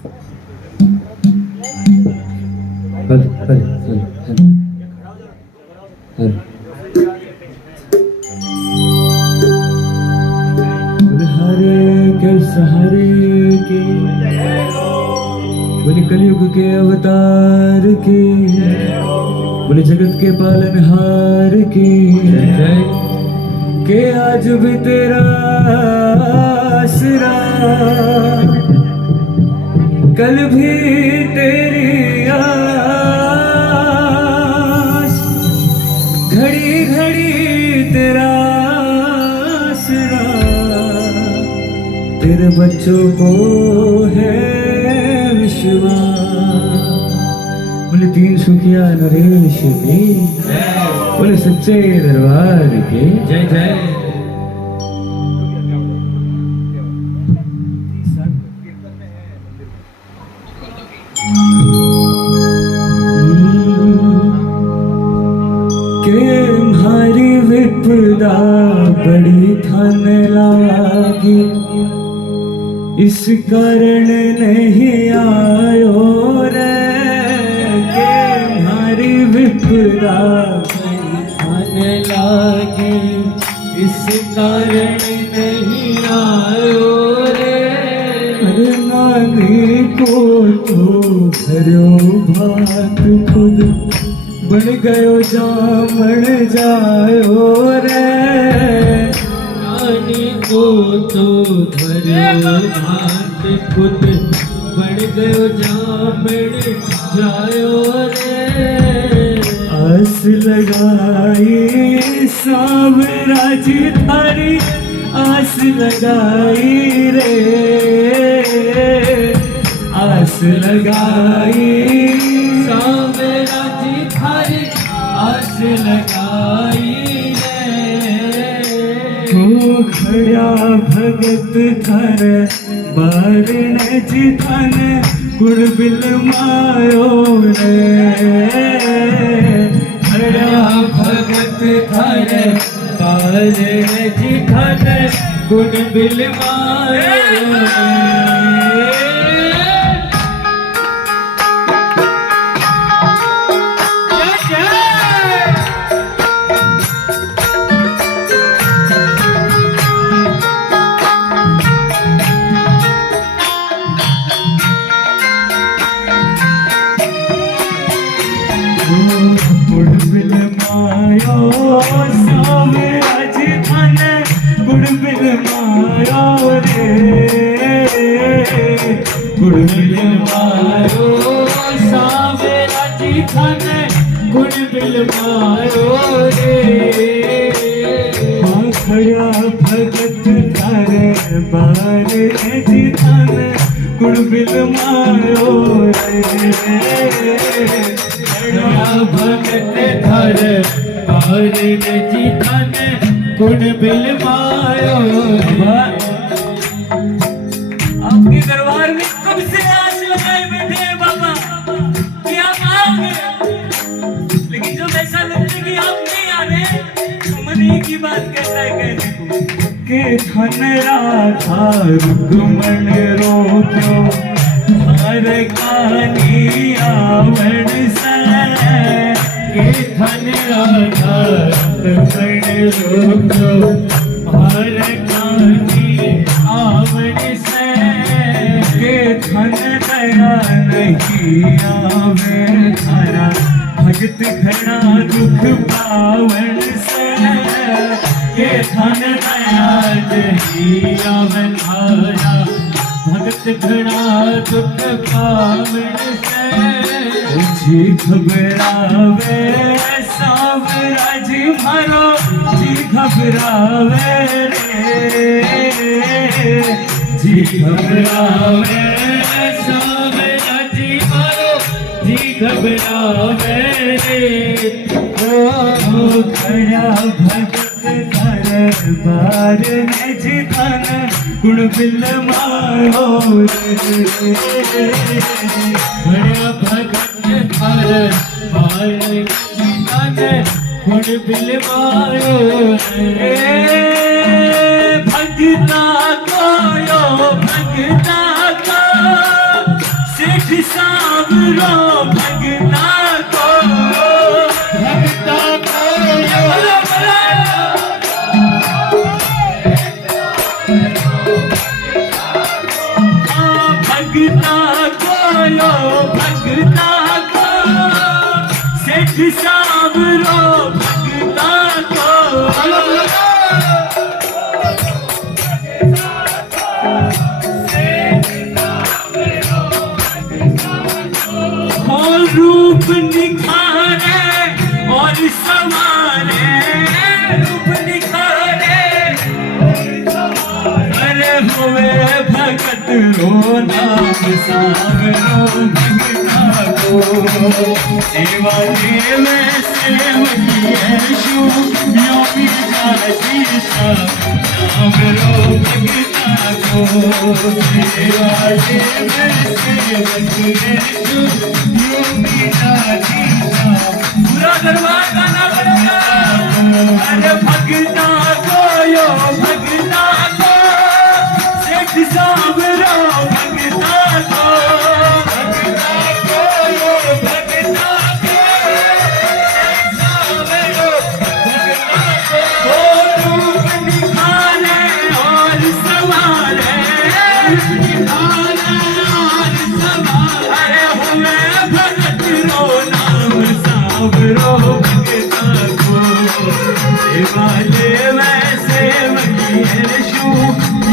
हल हल हल हल हल। हरे के सहारे के, बोले कलयुग के अवतार के, बोले जगत के पालनहार के, के आज भी तेरा आसरा, कल भी तेरी आस, घड़ी घड़ी तेरा आसरा, तेरे बच्चों को है विश्वास। बोले तीन सुखिया नरेश के, बोले सच्चे दरबार के जय जय। के हमारी विपदा बड़ी थन लागी, इस कारण नहीं आयो रे। के हमारी विपदा बड़ी थन लागी, इस कारण नहीं आयो रे। अरे नानी को तो भरो भात खुद, बन गयो जामण जायो रे। नानी को तो भरो भात खुद, बन गयो जामण जायो रे। आस लगाई सांवरा जी थारी, आस लगाई रे, आस लगाई सांवरा जी थारी, आस लगाई रे। हो खड़ा भगत कर बारण जी धन, गुण बिल मायो रे। खड़ा भगत कर बारण जी धन, गुण बिल मायो रे। गुण बिल मायो सांवरा जी धन, गुण बिल मायो रे। गुण बिल मायो सांवरा जी धन, गुण बिल मायो रे। खड़ा भगत कर बार जी धन, गुण बिल मायो रे। भगत धर बार जी धन, गुण बिल मायो। आपके दरबार में कब से आस लगाए बैठे हैं बाबा कि आप आओगे, लेकिन जब ऐसा लगता है कि आप नहीं आ रहे, तो मन एक ही बात कहता है कहने को के धन राधा रुक्मण रोक्यो, हर कानी आवण से। के धन राधा रुक्मण रोक्यो, हर कानी आवण से। के धन दया नहीं आवे धारा, भगत घड़ा दुख पावन से। के धन दया नहीं आवे धारा, भगत घड़ा दुख पावन से। जी घबरावे सांवरा जी मारो, जी घबरावे रे। जी घबरावे सांवरा जी मारो, जी घबरावे रे। खड़ा भगत कर बार में जी धन, गुण बिल मायो रे। खड़ा भगत कर बार में जी धन, गुण बिल मायो रे। भगता को यो भगता को, सावरो भगता को भगता को सेठ सावरो भगता को और रूप निखारे और संवारे रूप निखारे अरे हुए भगत रो नाम सावरो भगता को सेवा देव सेवकियेशु योगी जाति सावरो भगता को सेवा देव सेवकियेशु योगी जाति पूरा दरबार गाना बनेगा अरे भगता को यो भगता को सेठ सावरो भगता को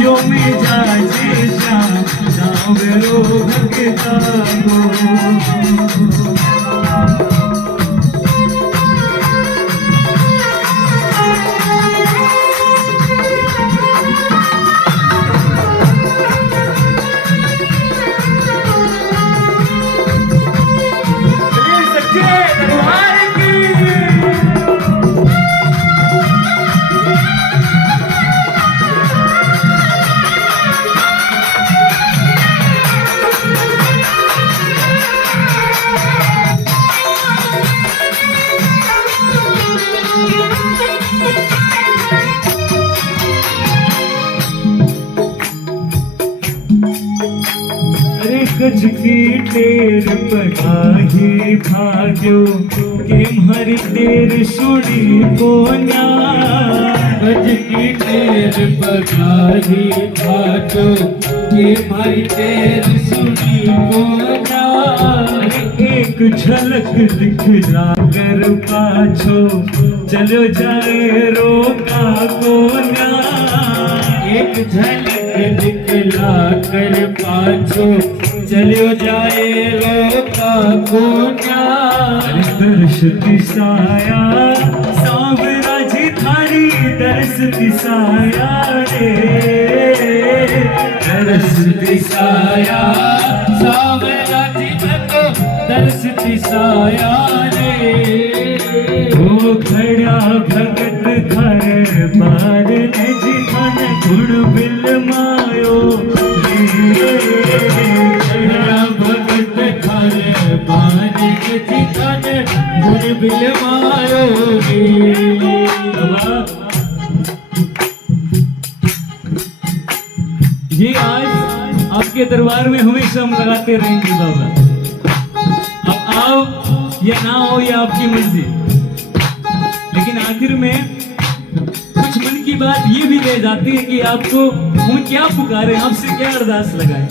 योमी जाजी सावरो भगता को गज की टेर पढ़ाही भाग्यो के हर टेर सुड़ी कोन्या गज की टेर पढ़ाही भाग्यो के हर टेर सुड़ी कोन्या एक झलक दिखला कर पाछो चलो जाए रोका कोन्या एक झलक दिखला कर पाछो चलो जाए लोका कोन्या दर्श दिसाया सावरा जी थारी दर्श दिसाया रे दर्श दिसाया सावरा जी को दर्श दिसाया रे वो खड़ा भगत घर बार ने जीवन गुण बिल मायो भगत घर बानी चिकन गुण बिलवायो ये आज आपके दरबार में हमेशा हम लगाते रहेंगे बाबा। अब आओ या ना हो या आपकी मर्जी, लेकिन आखिर में कुछ मन की बात ये भी रह जाती है कि आपको हम क्या पुकारे, आपसे क्या अरदास लगाए,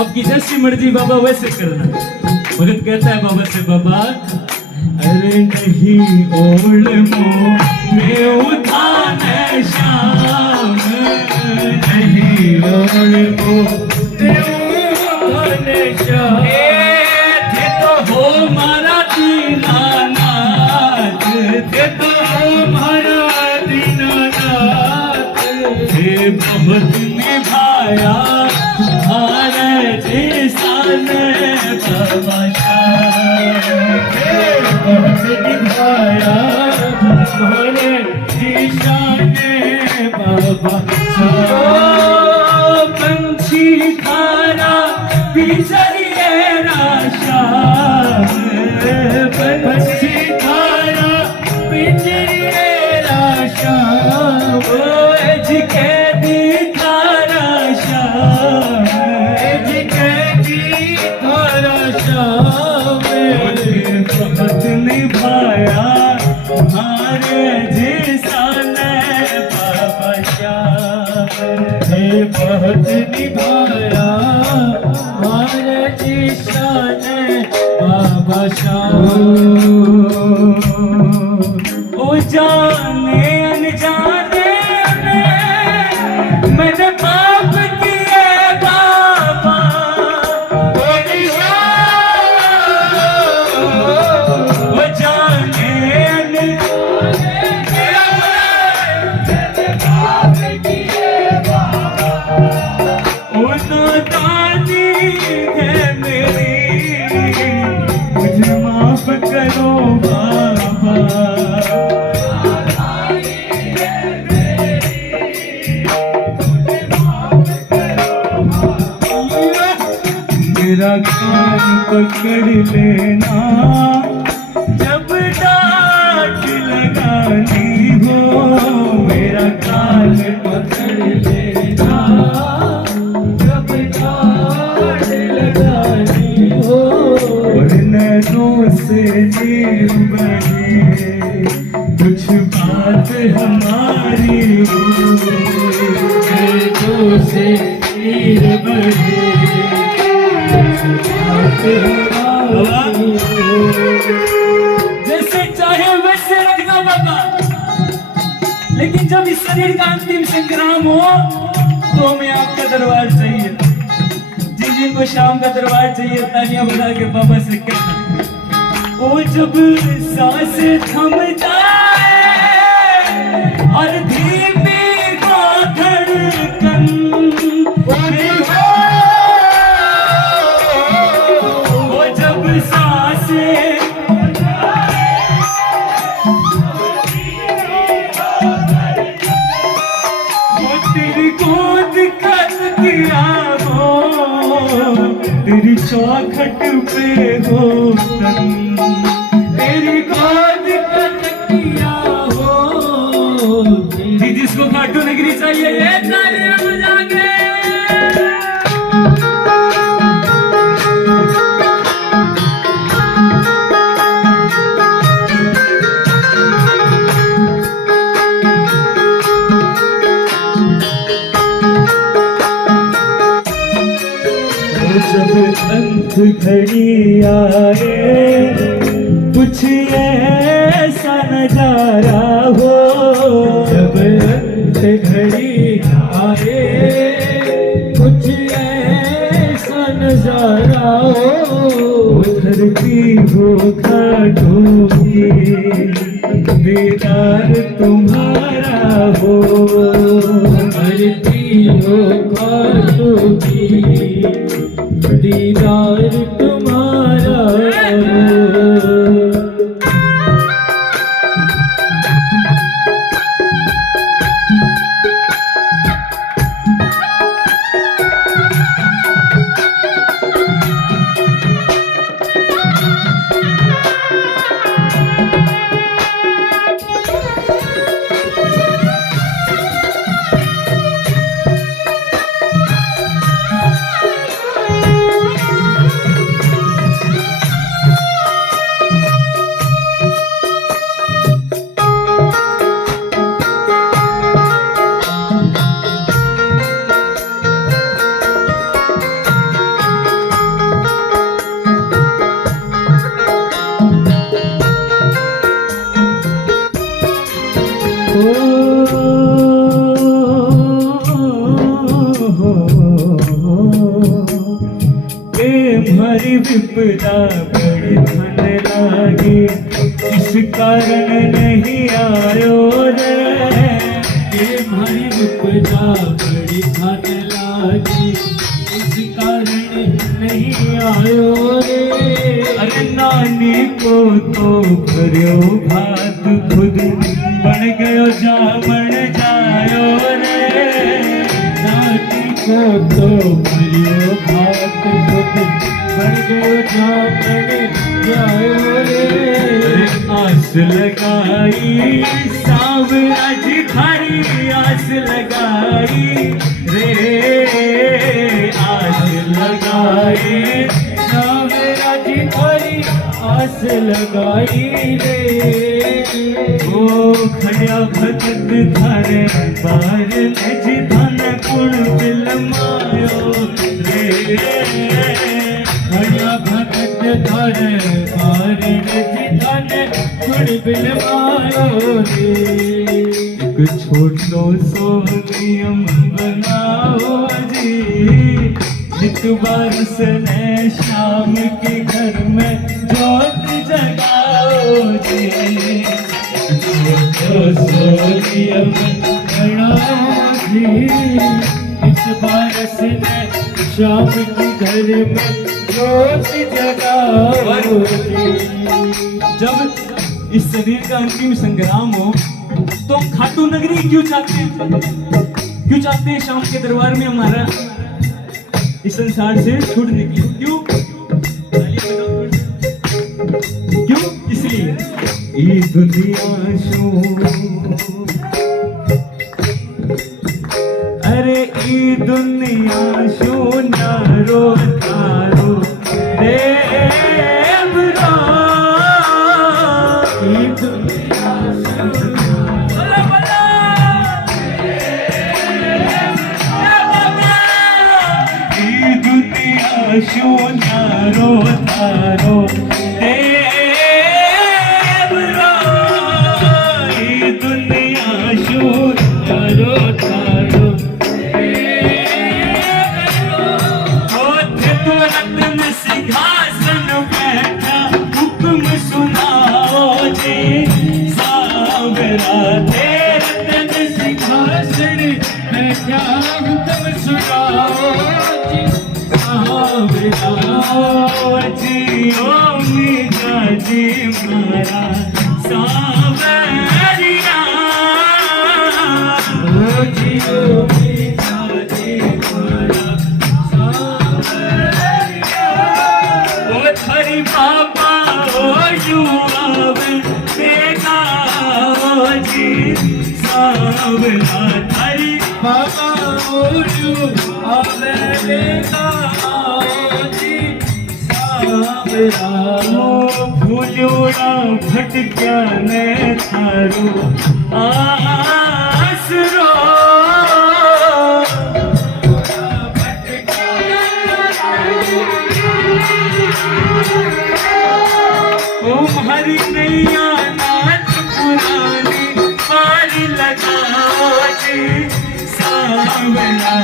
आपकी जैसी मर्जी बाबा वैसे करना। भगत कहता है बाबा से, बाबा अरे नहीं ओढ़ मो में उठाने शाम नहीं ओढ़ मो में उठाने शाम थे तो हो मारा दीनानाथ थे तो हो मारा दीनानाथ थे बहुत निभाया भारत सान बाबा बहुत निभाया भारत सान बाबा पंछी खाना पिछड़िए राशा पंछी खाना पिछड़िए राशा वो के दिखा राशा बहुत निभाया हमारे ईशान बाबा शाह। ओ जाने अनजाने में मैंने पाप किए बाबा, ओ जाने ओ नादानी है मेरी, मुझे माफ करो बाबा। मेरा कान पकड़ लेना जब डांट लगानी हो, मेरा कान पकड़ लेना जब डांट लगानी हो, और नैनों से नीर बहे कुछ बात हमारी हो, नैनों से नीर बहे जैसे चाहे वैसे रखना बाबा, लेकिन जब इस शरीर का अंतिम संग्राम हो तो हमें आपका दरबार चाहिए। जिन जिनको शाम का दरबार चाहिए तालियां बजा के बाबा से कहना। ओ जब सांस थम जाए और धीमी को धड़कन, ओ जब सांसें तेरी गोद कर दिया हो, तेरी चौखट पे हो तन, तेरी गोद कर दिया हो। जिसको खाटू नगरी चाहिए ये तालियां बजा के। जब अंत घड़ी आए कुछ ऐसा नजारा हो, जब अंत घड़ी आए कुछ ऐसा नजारा हो, धरती हो खाटू की दीदार तुम्हारा हो, धरती हो खाटू की दीदार तुम्हारा हो। हमारी विपदा बड़ी धन लागी, इस कारण नहीं आयो रे। हमारी विपदा बड़ी धन लागी, इस कारण नहीं आयो रे। अरे नानी को तो भरियो भात खुद बन गयो जामन जायो रे। नानी को तो भरियो भात खुद बन गयो जामन जायो रे। आस लगाई सांवरा जी थारी आस लगाई रे, आस लगाई सांवरा जी थारी आस लगाई रे ओ खड़ा भगत थारे बार नज धन गुण बिलमायो रे खड़ा भगत थारे बार नज धन गुण बिलमायो रे एक छोटो सो नियम बनाओ जी नित बरस ने शाम के घर में जोत जगाओ जी तो सोनियम बनाओ इस बारस ने शाम की घर में जोत जगाओ जब इस शरीर का अंतिम संग्राम हो तो हम खाटू नगरी क्यों चाहते हैं? क्यों चाहते हैं शाम के दरबार में हमारा इस संसार से छूट निकले? क्यों? क्यों? इसलिए ये दुनिया शो अरे ये दुनिया शो नारो तारो देवरा ये दुनिया शून्यारो तारो देवरा ये दुनिया शून्यारो तारो तुरंत में सिंहासन बैठा हुक्म सुनाओ जी सावरा तेरे में सिंहासन बैठा हुक्म सुनाओ जी जी ओ मीरा जी मारा सावरिया ओ जी ओ मीरा जी मारा सावरिया ओ थरी बाबा ओ युवा बेगा ओ जी सावरा थरी बाबा ओलू आवे बेगा जी सावरा फूलोड़ा भटक्या ने थारू आसरो ओ हरी नैया नाच पुरानी पार लगाओ जी सावरा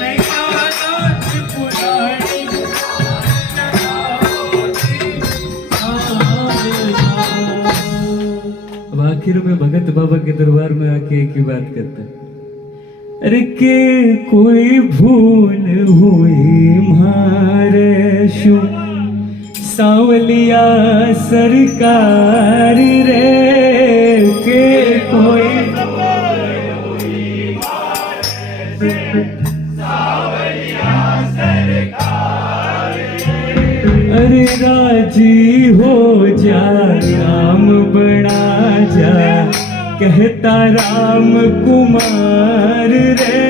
नैया नाच पुरानी अब आखिर में भगत बाबा के दरबार में आके एक ही बात करता है, अरे के कोई भूल हुई मारे शु सावलिया सरकार रे के कोई अरे राजी हो जा राम बना जा कहता राम कुमार रे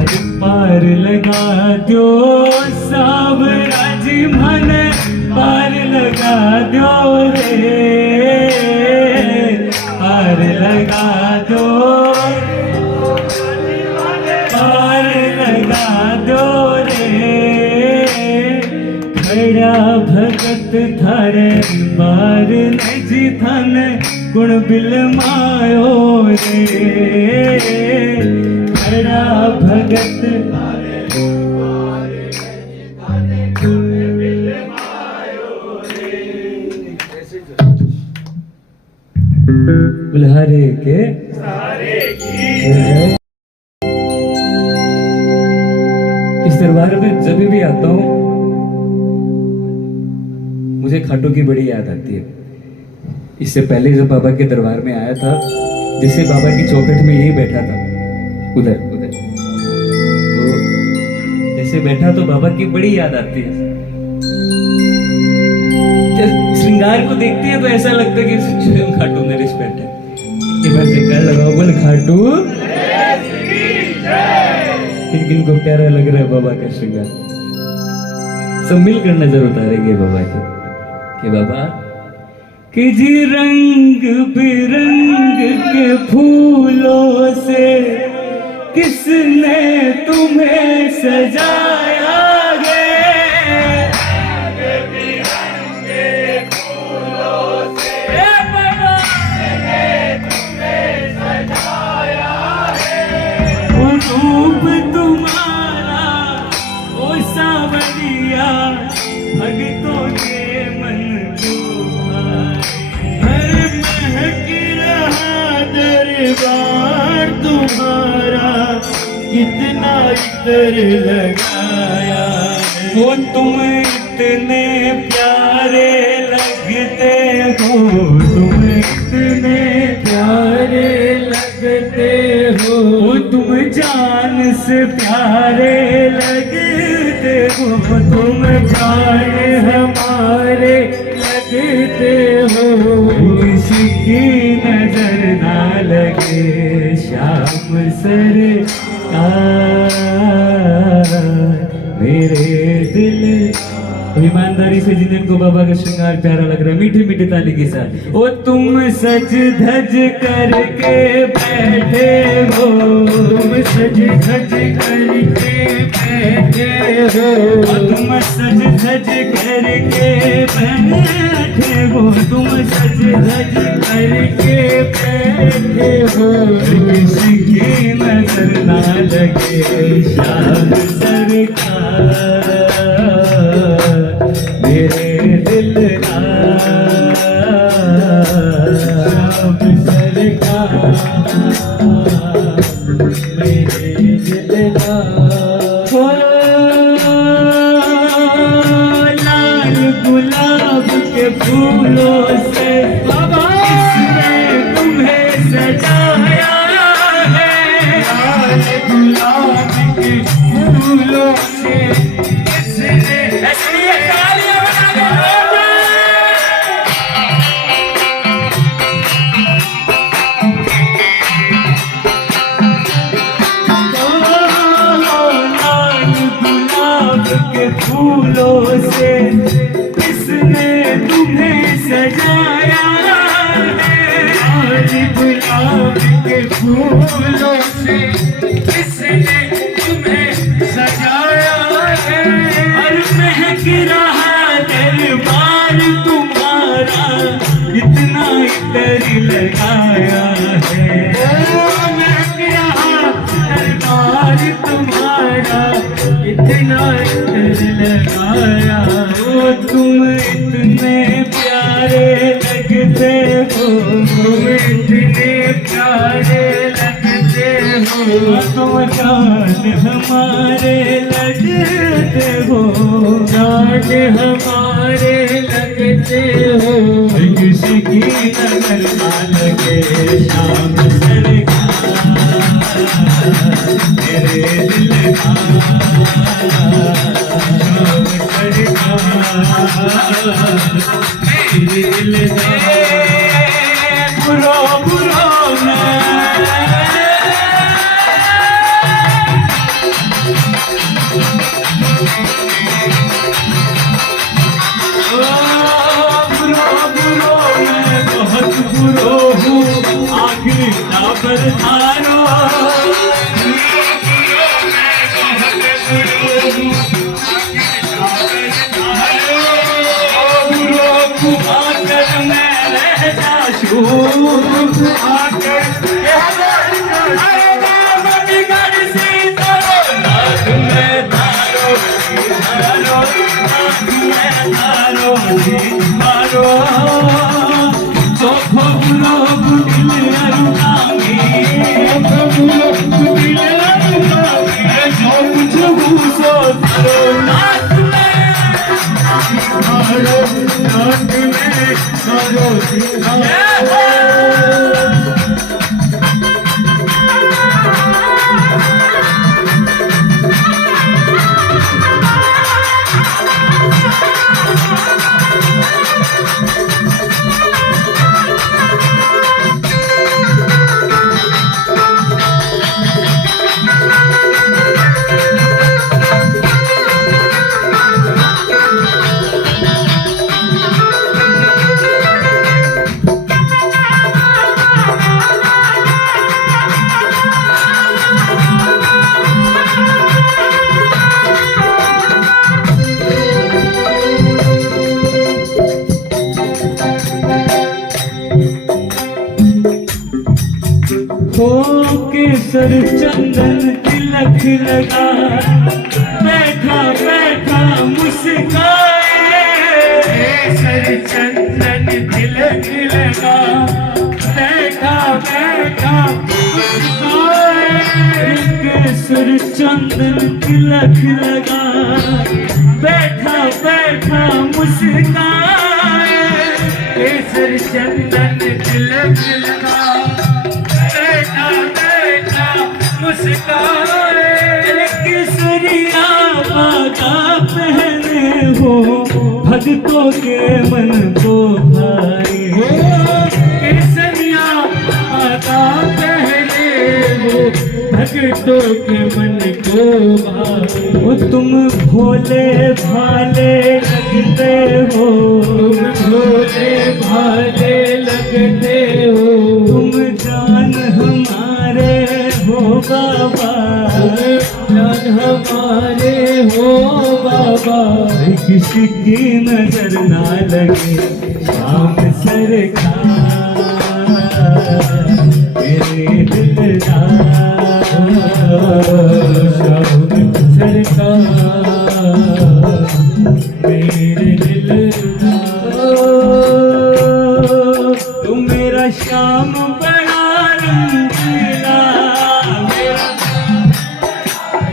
अरे पार लगा दो सावरा जी मन पार लगा दो रे पार लगा दो पार लगा दो रे खड़ा भगत थारे बार नजी धन गुण बिलमायो रे खड़ा भगत बुलहारे के इस दरबार में जब भी आता हूँ मुझे खाटू की बड़ी याद आती है। इससे पहले जब बाबा के दरबार में आया था, जिससे बाबा की चौखट में यही बैठा था, उधर उधर तो जैसे बैठा तो बाबा की बड़ी याद आती है। जब श्रृंगार को देखते हैं तो ऐसा लगता है कि स्वयं खाटू नरेश बैठे। एक बार जयकार लगाओ छप्पन खाटू किन किन को प्यारा लग रहा है बाबा का श्रृंगार। सब मिलकर नजर उतारेंगे बाबा की कि बाबा कि जी रंग बिरंग के फूलों से किसने तुम्हें सजाया है। वो रूप तुम्हारा ओ सावरिया भगतों के मन हर महक रहा दरबार तुम्हारा कितना इतर लगाया है। वो तुम इतने प्यारे लगते हो, तुम इतने प्यारे लगते हो, तुम जान से प्यारे लगते हो, तुम जान हमारे लगते हो। किसी की नजर ना लगे श्याम सरकार मेरे दिल। ईमानदारी से जिनको बाबा का श्रृंगार प्यारा लग रहा है मीठी मीठी ताली के साथ। ओ तुम सज धज करके बैठे हो, तुम सज धज करके बैठे हो, तुम सज धज करके बैठे हो, तुम सज धज करके बैठे हो। किसी की नजर ना लगे श्याम सरकार मेरे दिल श्याम सरकार मेरे दिल हो। लाल गुलाब के फूलों से किसने तुम्हें सजाया है। लाल गुलाब के फूलों से किसने के फूलों से किसने तुम्हें सजाया है। आज गुलाब के फूलों से किसने तुम्हें सजाया है। और महक रहा दरबार तुम्हारा इतना इतर लगाया है। महक रहा दरबार तुम्हारा इतना लगाया। वो तुम इतने प्यारे लगते हो, तुम इतने प्यारे लगते हो, तुम जान हमारे लगते हो, जान हमारे लगते हो। किसी की नजर ना लगे श्याम सरकार मेरे दिल बुरो बुरो बुरो मैं बहुत बुरो हूँ आखिर ना बरसारो। हो केसर चंदन तिलक लगा, बैठा बैठा मुस्काए। केसर चंदन तिलक लगा, बैठा बैठा मुस्काए। केसर चंदन तिलक लगा, बैठा बैठा मुस्काए। केसर चंदन तिलक लगा, बैठा बैठा मुस्काए। केसरिया बागा पहने हो, भक्तों के मन को भाए। केसरिया बागा पहने हो, भक्तों के मन को भाए। वो तुम भोले भाले लगते हो, भोले भाले लगते हो। तुम जान हमारे हो बाबा, जान हमारे हो बाबा। किसी की नजर ना लगे शाम सरकार, मेरे दिलदार शाम सरकार, मेरे दिलदार। तुम मेरा शाम बड़ा रंगीला,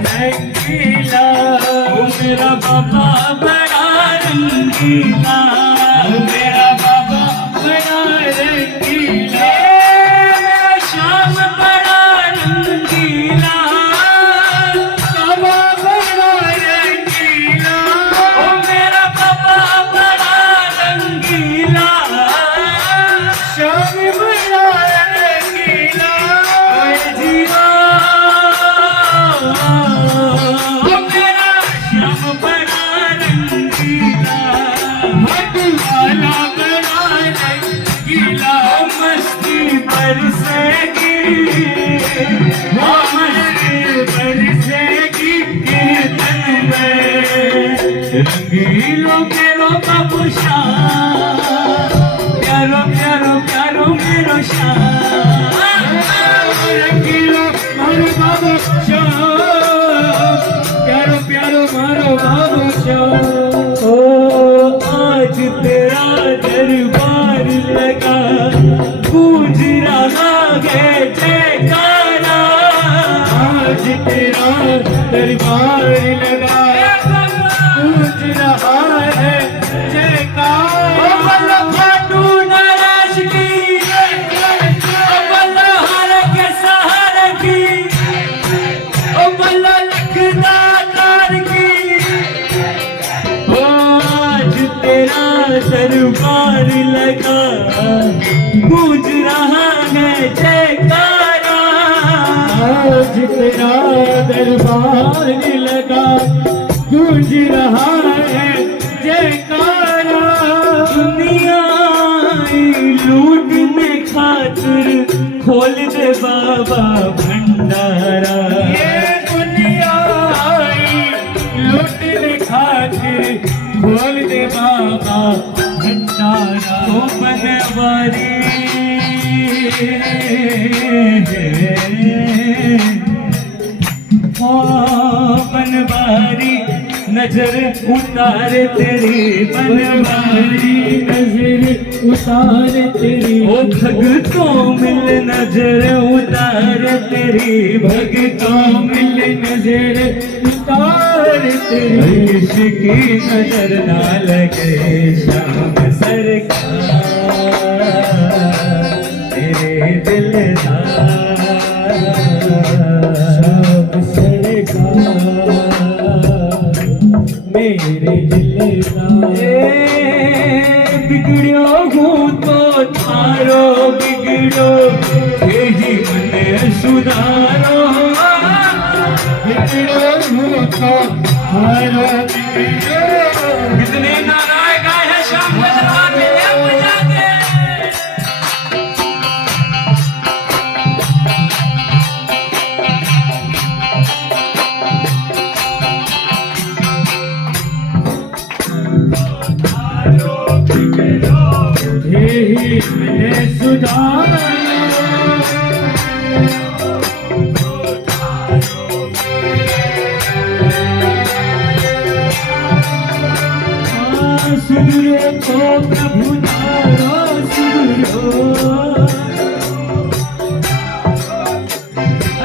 रंगीला। वो मेरा बाबा बड़ा रंगीला, मेरा बाबा बड़ा रंगीला। मेरा शाम बड़ा रंगीला, बाबा बड़ा रंगीला। ओ मेरा बाबा बड़ा रंगीला। शाम बड़ा रंगीला। ओए जीवा, ओ मेरा शाम बड़ा रंगीला। हट वाला बड़ा रंगीला। ओ मस्ती बरसेगी, ओ मस्ती बरसेगी कीर्तन में। रंगीलो मेरो बाबू शाम, प्यारो प्यारो प्यारो मेरो शाम। रंगीला मारो बाबू श्याम, प्यारो प्यारो मारो बाबू श्याम। ओ आज तेरा दरबार लगा, गूंज रहा है जयकारा। आज तेरा दरबार लगा, गूंज रहा है जयकार। ओ बल्ला फाटू नाराज की, ओ बल्ला हार के सहारे की, ओ बल्ला लखदा तार की। ओ आज तेरा दरबार लगा, गूंज रहा है जयकारा। आज तेरा दरबार लगा, गूंज रहा है जयकारा। दुनिया आई लूटने खातिर, खोल दे बाबा भंडारा। ये दुनिया आई लूटने खातिर, खोल दे बाबा भंडारा। ओ बनवारी ओ बनवारी, नजर उतार तेरी बनवारी। नजर उतार तेरी। ओ भगतों मिल नजर उतार तेरी, भगतों मिल नजर उतार तेरी। किसकी नजर ना लगे शाम सरकार, तेरे दिलदार शाम सरकार, मेरे दिलदार। बिगड़ो हूँ तो थारो बिगड़ो, यही मन सुधारो। बिगड़ो हूँ तो थारो बिगड़ो। कितने नाराय गाए हैं शाम के दरबार में, ले बजा के। यही मैंने सुधारा, सूर्य को प्रभु तारो सूर्यो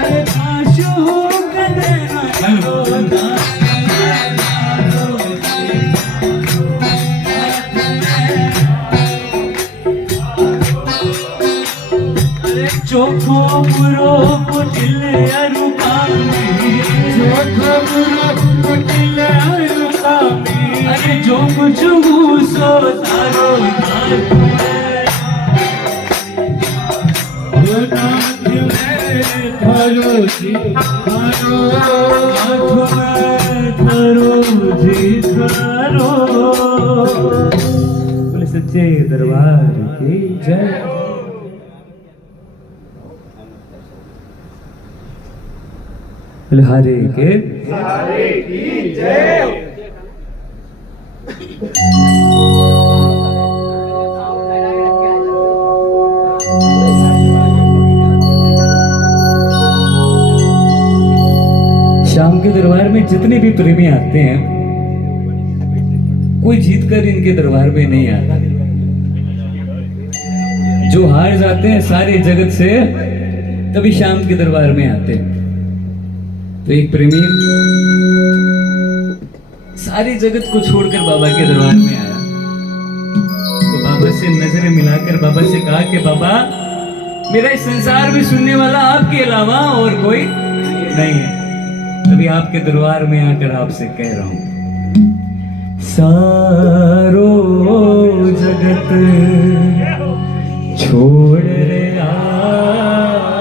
अरे आशो कदे ना करो ना अरे चोखो बुरो कुटिल अरुकामी चोखो बुरो कुटिल अरुकामी अरे जो कुछ सो तारो बोले सच्चे दरबार की जय। बोले हरे की जय। श्याम के दरबार में जितने भी प्रेमी आते हैं कोई जीतकर इनके दरबार में नहीं आता। जो हार जाते हैं सारे जगत से तभी श्याम के दरबार में आते हैं। तो एक प्रेमी सारी जगत को छोड़कर बाबा के दरबार में आया तो बाबा से नजरें मिलाकर बाबा से कहा कि बाबा मेरा इस संसार में सुनने वाला आपके अलावा और कोई नहीं है। तभी आपके दरबार में आकर आपसे कह रहा हूं सारो जगत छोड़ रे आइयो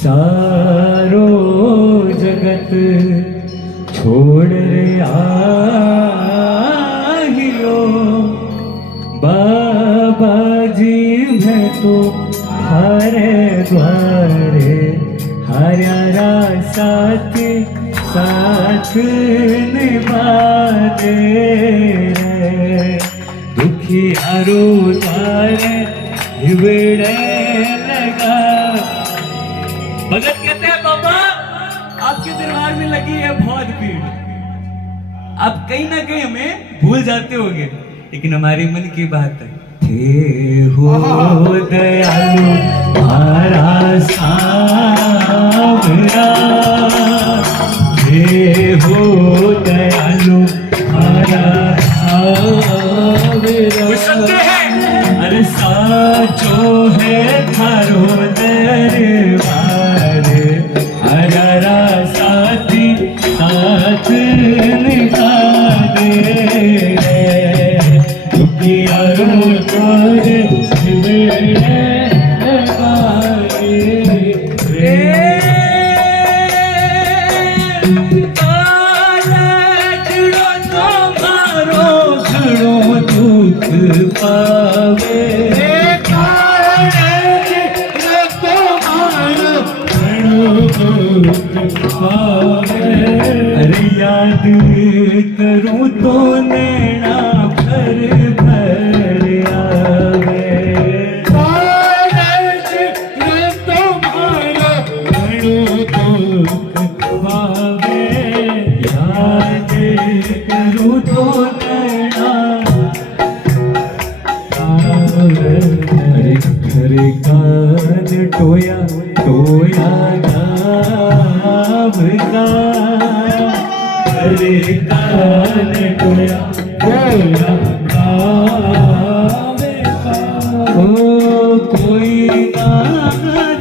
सारो जगत छोड़ रे आइयो बाबा जी मैं तो हरे द्वारे हरा साथ साथ निभाते दुखी अरु तारे हिबड़े लगा। भगत कहते हैं बाबा आपके दरबार में लगी है बहुत भीड़, आप कहीं ना कहीं हमें भूल जाते होंगे लेकिन हमारे मन की बात है थे हो दयालु हमारा सावरा थे हो दयालु हमारा सावरा अरे साचो है थारो दरबार हरा साथी साथ निभा दे अरे याद करूं तो नैना भर भर आवे याद करूं तो नैना अरे खरे कान टोया टोया गावगा अरे कान टोया टोया गावगा ओ कोई ना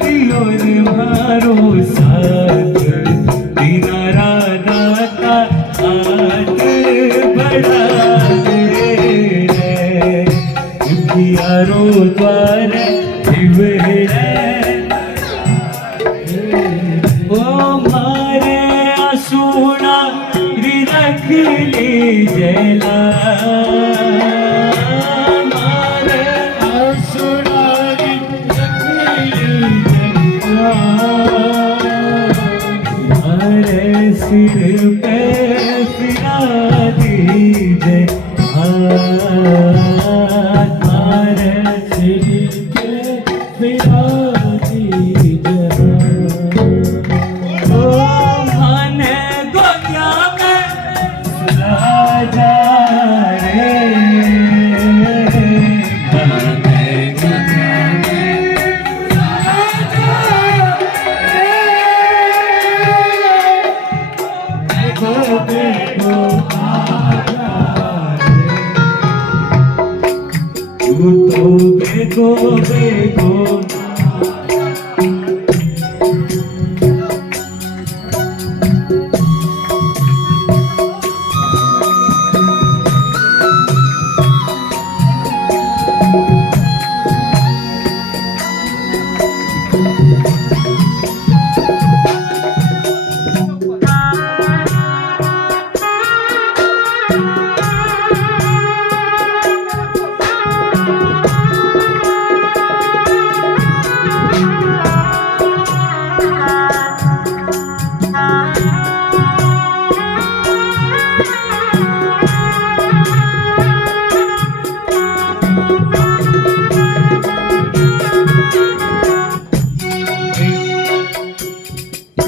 दियो रे मारो साथ बिना राधा का हाथ बढ़ा दे यारो द्वार हिवड़े ओ मारे आसूना रख ली जला मारे आसूना रख ली जला मारे सिर पे फिरा दीजिए तो बेगो बेगो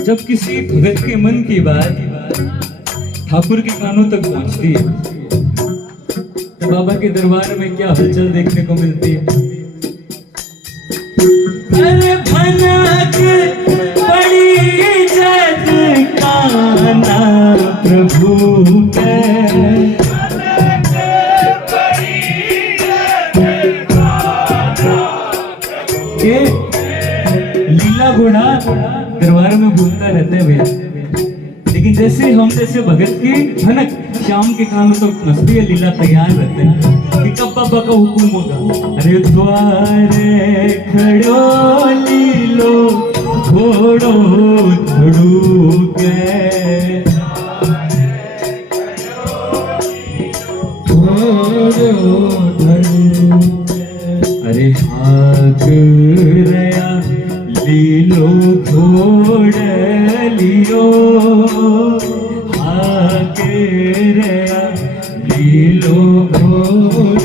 जब किसी भगत के मन की बात ठाकुर के कानों तक पहुंचती है तो बाबा के दरबार में क्या हलचल देखने को मिलती है। अरे भनक बड़ी जग काना प्रभु के लीला गुणा दरबार में भूलता रहता है भैया, लेकिन जैसे हम जैसे भगत की भनक शाम के कानों तो मस्ती है, लीला तैयार रहते हैं कि कब बाबा का हुक्म होगा। अरे द्वारे खड़ो लीलो घोड़ो धड़ू के अरे हाथ रया लीलो घोड़ लियो हाके रया लीलो घोड़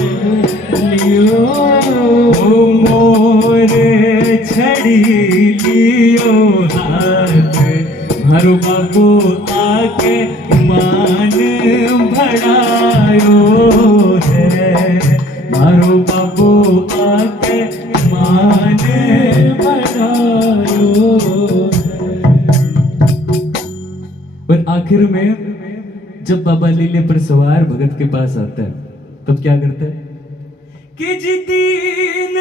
लियो मोरे छड़ी लियो हाथ मारो बाबू आके मान भड़ायो है मारो बाबू आके मान और आखिर में जब बाबा लीले पर सवार भगत के पास आता है तब क्या करता है कि जिदीन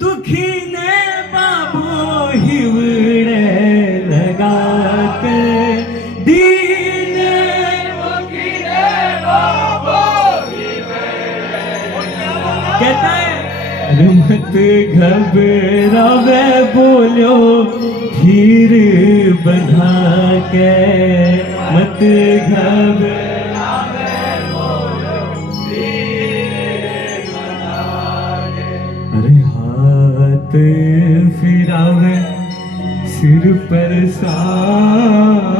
दुखी ने बाबू हिवड़े लगा के दीन दुखी ने बाबू कहता है मत घबरावे बोलो धीर बंधा के मत घबरावे बोलो धीर बंधा के अरे हाथ फिरावे सिर पर सावरो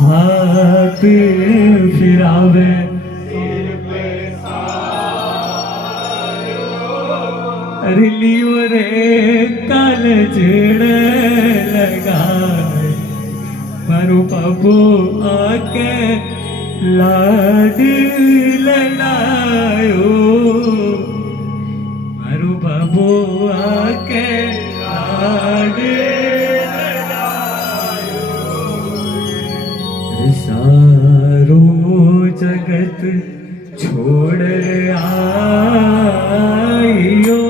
हाथ फिरावे अरे लियो रे काल जेड़ लगा मारो बाबू आके लाड लड़ायो मारो बाबू आके लाड लड़ायो सारो जगत छोड़ आइयो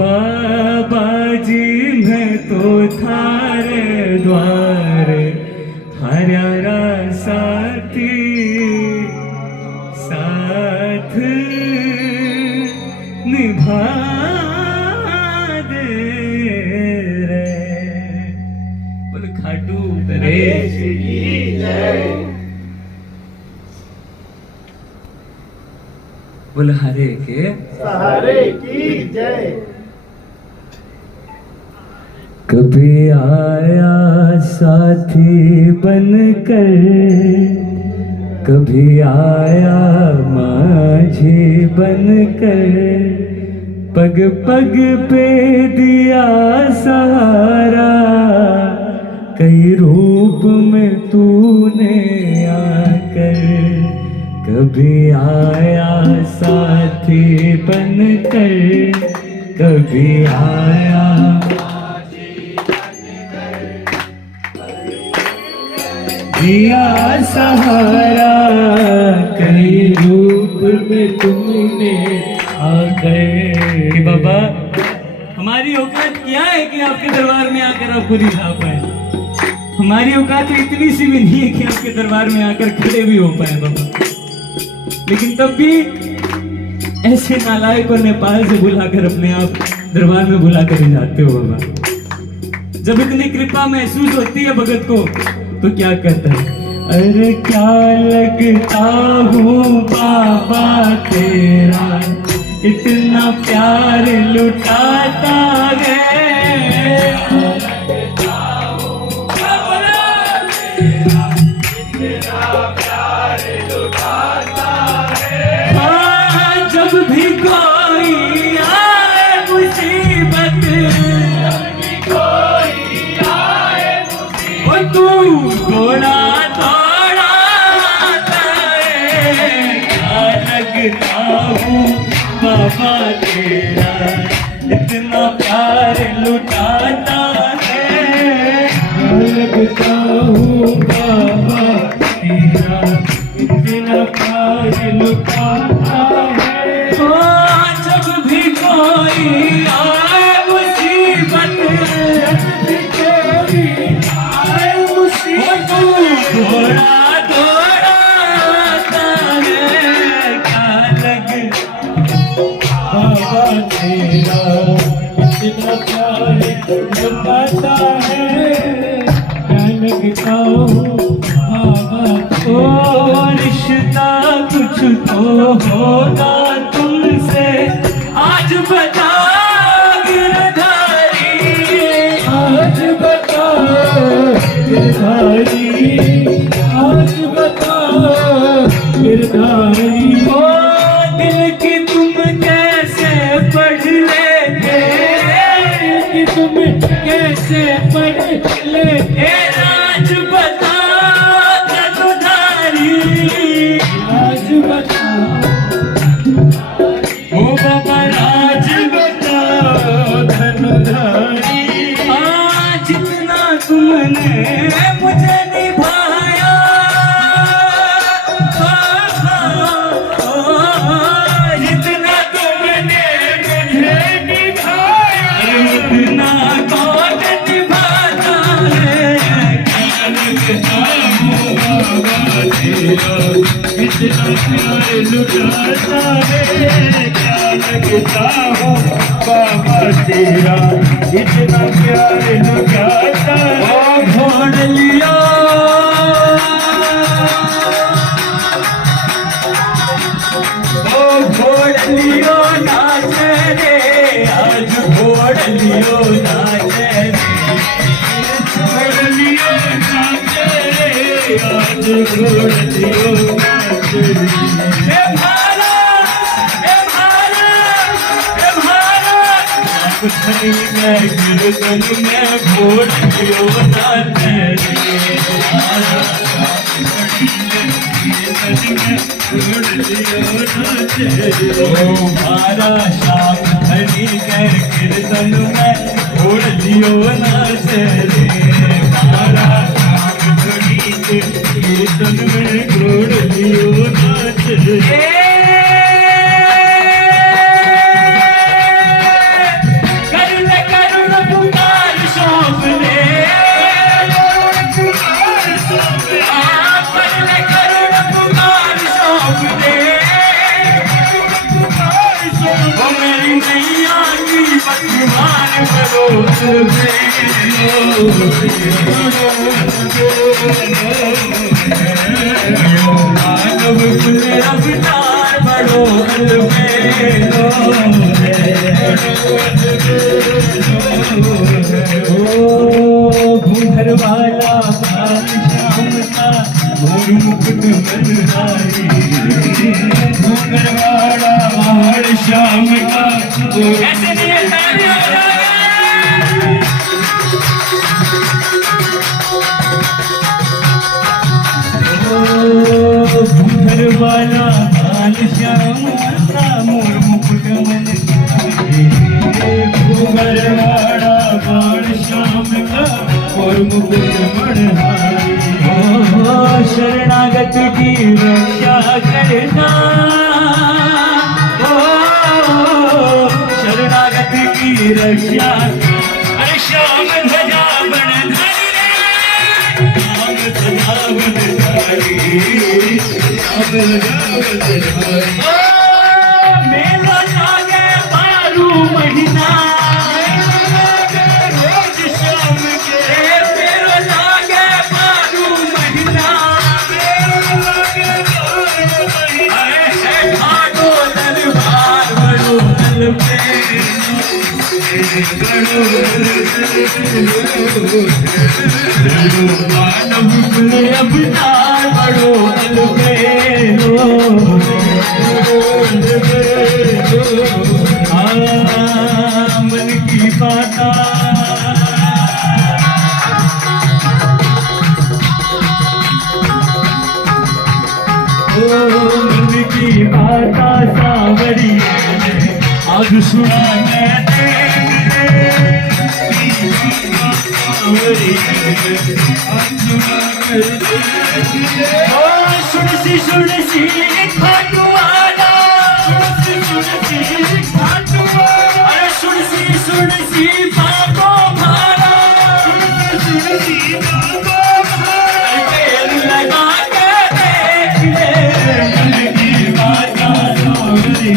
बाबा जी मैं तो थारे द्वार हरारा साथी साथ निभा दे रे बोल खाटू नरेश की जय बोल हरे के सहारे की जय। कभी आया साथी बनकर कभी आया माझी बनकर पग पग पे दिया सहारा कई रूप में तूने आकर कभी आया साथी बनकर कभी आया दिया सहारा कई में तुमने आ गए। कि बाबा हमारी औकात क्या है कि आपके दरबार में आकर आपको दिखा पाए। हमारी औकात इतनी सी भी नहीं है कि आपके दरबार में आकर खड़े भी हो पाए बाबा। लेकिन तब भी ऐसे नालायक को नेपाल से बुलाकर अपने आप दरबार में बुलाकर ही जाते हो बाबा। जब इतनी कृपा महसूस होती है भगत को तो क्या कहता है, अरे क्या लगता हूँ बाबा तेरा, इतना प्यार लुटाता है। हाँ, जब भी कोई आए मुसीबत, और तू घोड़ा दौड़ाता है। क्या लगता हूँ बाबा तेरा, इतना प्यार लुटाता है। लगता हूँ बाबा तेरा, इतना प्यार लुटाता है। जब भी कोई आए मुसीबत, घोड़ा दौड़ाता है। क्या लग बाबा तेरा, इतना प्यार लुटाता है। क्या लगता हूँ बाबा ओ रिश्ता कुछ तो होगा तुमसे, आज बता गिरधारी, आज बता गिरधारी, आज बता गिरधारी। ओ दिल की तुम कैसे पढ़ लेते, कि तुम कैसे पढ़ ले। राज बता धनुधारी, आज बता ओ बाबा राज बता धनुधारी। आज जितना तुमने मुझे निभाया, जितना तुमने मुझे निभाया, उतना कौन निभाता है। क्या लगता हूँ बाबा तेरा, इतना प्यार लुटाता है। क्या लगता हूँ बाबा तेरा, इतना प्यार लुटाता है। ओ घोड़ लियो, ओ घोड़ लियो नाच रे, आज घोड़ लियो नाच रे। घोड़ लियो नाच रे, आज घोड़ लियो नाच रे। ए भारत, ए भारत, ए भारत, कुछ नहीं मैं गिरधन में घोड़ लियो नाच रे। ओ भारा शाम हरी के कीर्तन में घोड़ लियो नाच रे। भारा शाम घड़ी के कीर्तन में घोड़ लियो नाच रे। करुण करुण पुकार सौंप ले, करुण करुण पुकार सौंप ले। ओ मेरी नैया की पतवार बरोस मानव कुल रफ्तार बड़ो घूंघर वाला भाल श्याम का मोर मुकुट मनहारी। घूंघर वाला भाल श्याम का ऐसे नहीं है, ताली हो जाए। घूंघर वाला भाल श्याम का मोर मुकुट मनहारी। घूंघर वाला भाल श्याम का मोर मुकुट मनहारी। शरणागत की रक्षा करना, श्याम अरे श्याम ध्वजा बनधारी श्याम ध्वजा बनधारी श्याम ध्वजा बनधारी मेला लागे 12 महीना रोज शाम के मेला लागे 12 महीना घाटो दरबार बड़ो दल पे मानव खुले अवतार बड़ो दल पे मन की बाता मन की बाता सावरी आज सुना मैं सुन सी खाटुआला अरे सुन सी बाबो भाला लगा के देख ले मन की बाता सावरी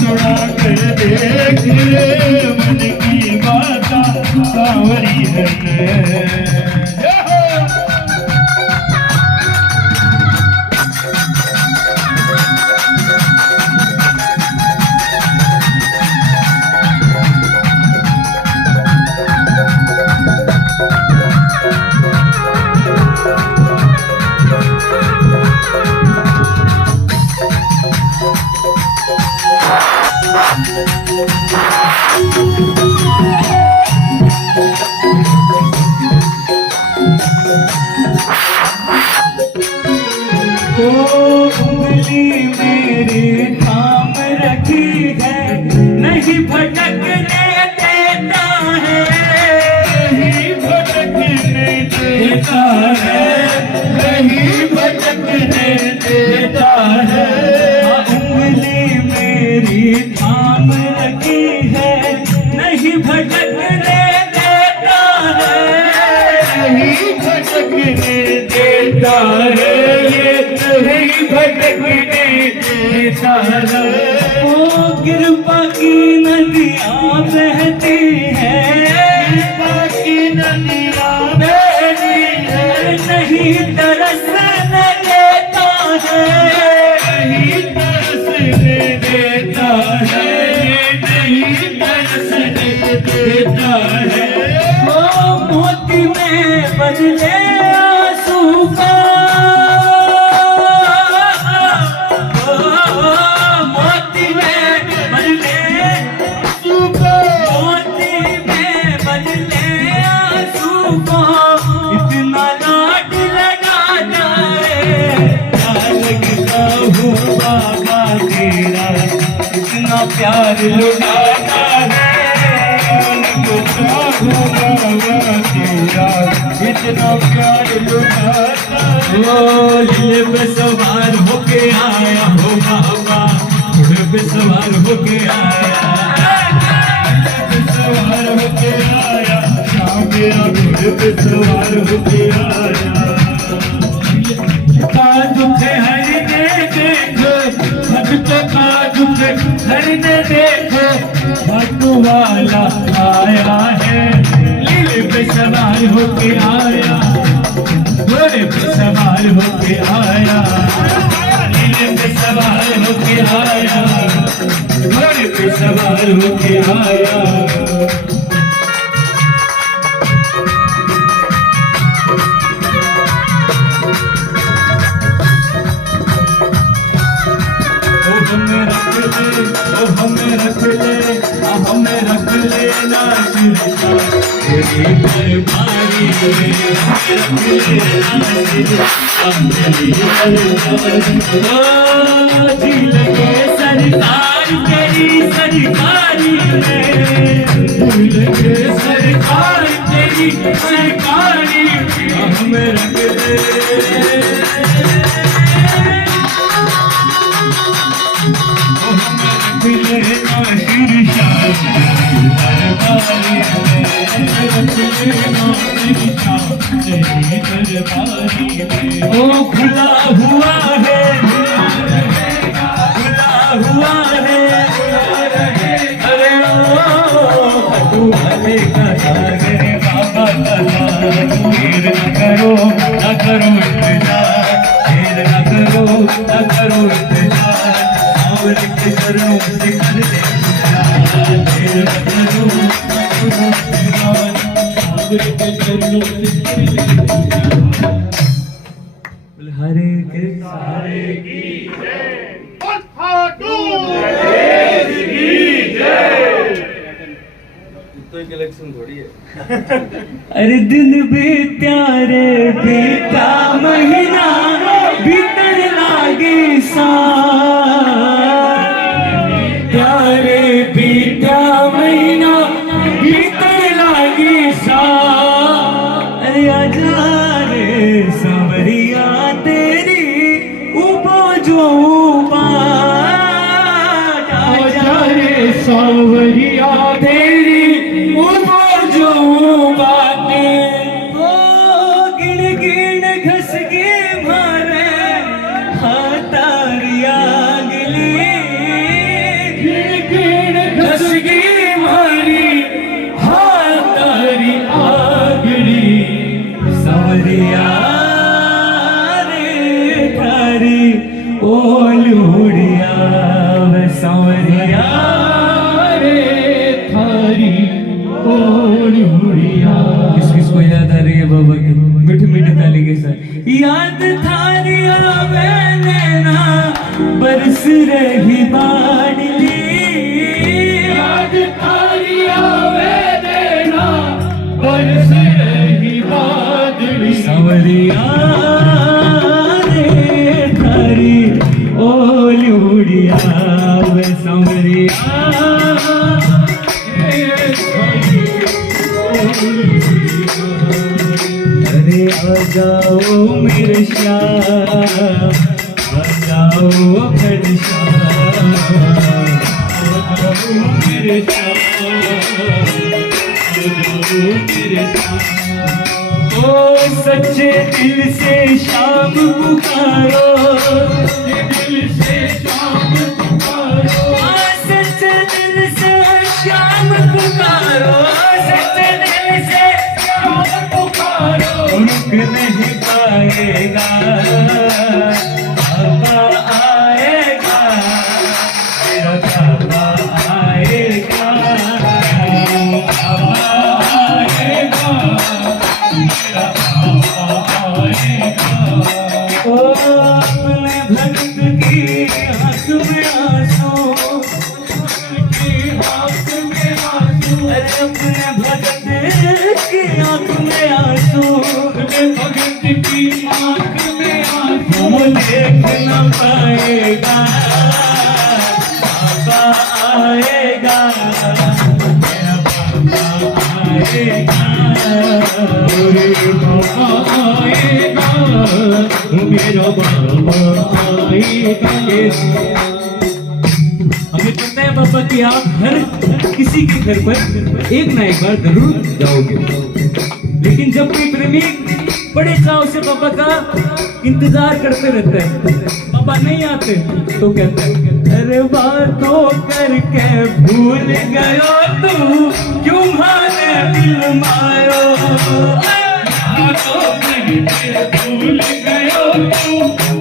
सुना कर देख ले मन की बाता सावरी है उंगली मेरी थाम रखी है नहीं भटकने देता है नहीं भटकने देता है नहीं भटकने देता है उंगली मेरी थाम रखी है नहीं भटकने देता है नहीं भटकने देता है नहीं भटकने देता है ओ कृपा की नदियाँ बहती है कृपा की नदियाँ बहती है नहीं तरसने देता है नहीं तरसने देता है नहीं तरसने देता है ओ मोती में बदले आंसू का इतना लाड लगाता है लगता हूँ बाबा तेरा इतना प्यार लुटाता है लगता हूँ बाबा तेरा इतना प्यार लुटाता है लीले पे सवार होके आया हो बाबा घोड़े पे सवार होके आया सवार होके आया मेरा घोड़े पे सवार होके आया का दुख हरने देखो भक्तों का दुख हरने देखो भट्टू वाला आया है लीले पे सवार होके आया घोड़े पे सवार होके आया लीले पे सवार होके आया घोड़े पे सवार होके आया हमें रख ले ना तेरी दरबारी जी लगे सरकार तेरी सरकारी में लगे सरकार तेरी सरकारी हमें रख ले शीर्षा दरबारी में रख लेना मेरी शाम तेरी दरबारी में। ओ खुला हुआ है, खुला हुआ है, अरे ओ तू भले का सागर बाबा तला देर न करो इंतजार, देर न करो इंतजार, सावर के चरणों से कर दे प्यार, देर न करो इंतजार, सावर के चरणों से कर दे प्यार। हरे कृष्ण हरे की अरे दिन बीत्या रे बीता महीना भीतर लागे प्यारे बीता महीना भीतर लागे अरे आजा रे सांवरिया तेरी उबो जो आजा रे सांवरिया तेरी उबो जो बातें ओ गिण गिण घस के मारे हाथारिया गिली गिण गिण घस के मारी हाथारी आगली सांवरिया रे थारी ओ लूड़िया वे सांवरिया रे थारी किसको याद आ रही है बाबा की मीठी मीठी ताली के साथ? याद थारी आवे नैना बरस रही बादली, याद थारी आवे नैना बरस रही बादली, सांवरिया रे थारी ओ लूड़िया वे सांवरिया अरे आ जाओ मेरे श्याम, आ जाओ मेरे श्याम, आ जाओ मेरे श्याम, ओ सच्चे दिल से शाम पुकारो, दिल से शाम पुकारो, सच्चे दिल से शाम पुकारो, सच्चे दिल से शाम पुकारो, रुक नहीं पाएगा बाबा आएगा, तेरा बाबा आएगा, बाबा आएगा, तेरा बाबा आएगा। ओ अपने भक्त की आंख में आंसू, अरे अपने भक्त की आंख में आंसू, भगत की आंख में आंसू देख न पाएगा, बाबा आएगा, मेरा बाबा आएगा, बाबा आएगा, मेरा बाबा आएगा। हमें पता है बाबा कि आप हर किसी के घर पर एक ना एक बार जरूर जाओगे, लेकिन जब कोई प्रेमी बड़े चाव से पापा का इंतजार करते रहते हैं, पापा नहीं आते तो कहते हैं अरे बातों करके भूल गयो तू क्यों माने दिल मारो, बातों करके भूल गयो तू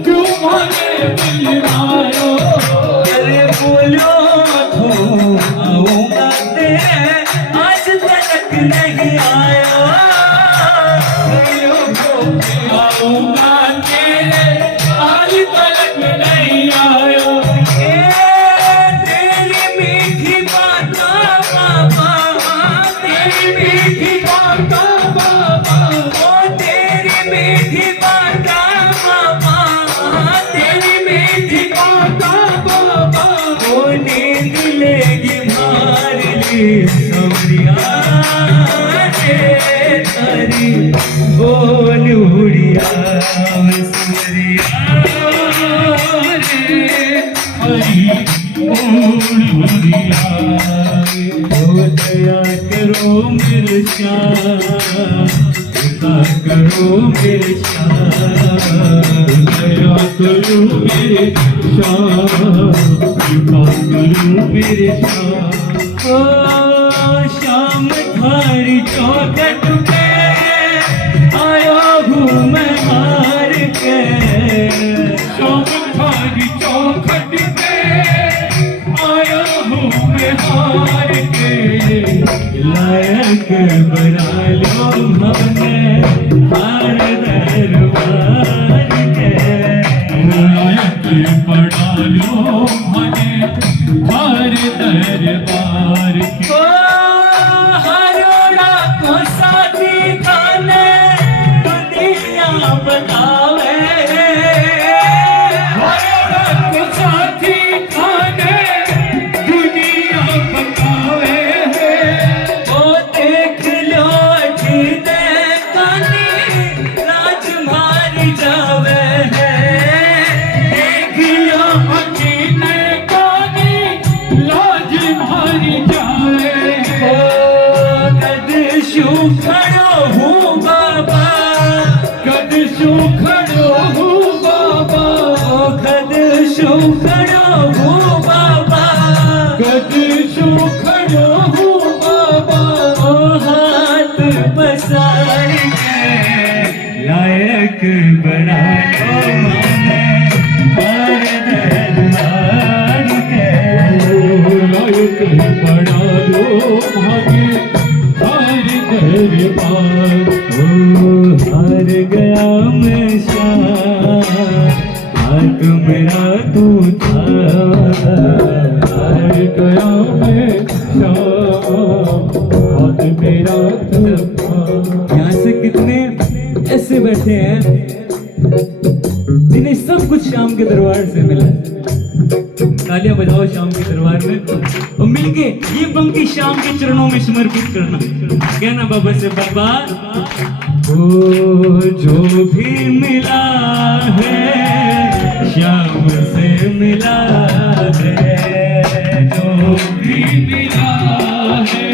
क्यों माने दिल मारो, अरे बोलो तो आऊंगा तेरे आज तक नहीं आया, आऊंगा तेरे आज तक नहीं आया, तेरी मीठी बातों बाबा, तेरी मीठी बातों बाबा, ओ तेरी मीठी बातों बाबा, तेरी मीठी बातों बाबा, ओ नींद लेगी मार ली सांवरिया रे तारी बोल उड़िया सांवरिया रे, हरी ओढ़ भरिया ओ दया करो मेरे श्याम, कृपा करो मेरे श्याम, दया करो मेरे श्याम, कृपा करो मेरे श्याम। ओ श्याम थारी चौखट पे आयो हूँ मैं हार के, श्याम थारी चौखट पे आया हूँ मैं हार के। लायक बना लो हमने हार दरबार के, लायक बना लो हमें हर दरबार के। ओ हरोड़ा को साथी खाने दुनिया बतावे, हरोड़ा को साथी खाने दुनिया बतावे। ओ देख लो जीने कानी राजमारी जावे है, देख लो अजीने कानी लाज मारी जावे। ओ कद शू खड़ो हूँ बाबा, कद शू खड़ो हूँ बाबा, ओ कद शू खड़ो हूँ बाबा, कद शू खड़ो हूँ बाबा। ओ हाथ पसार के लायक बना लो हमें हार दरबार के, लायक बना लो हमें हर दरबार। ओ हार गया मैं श्याम, हाथ मेरा तू था, हार गया मैं श्याम, हाथ मेरा था। यहाँ से कितने ऐसे बैठे हैं जिन्हें सब कुछ शाम के दरबार से मिला। तालियां बजाओ शाम के दरबार में और मिलके ये पंक्ति शाम के चरणों में समर्पित करना। कहना बाबा से, बाबा ओ जो भी मिला है शाम से मिला है, जो भी मिला है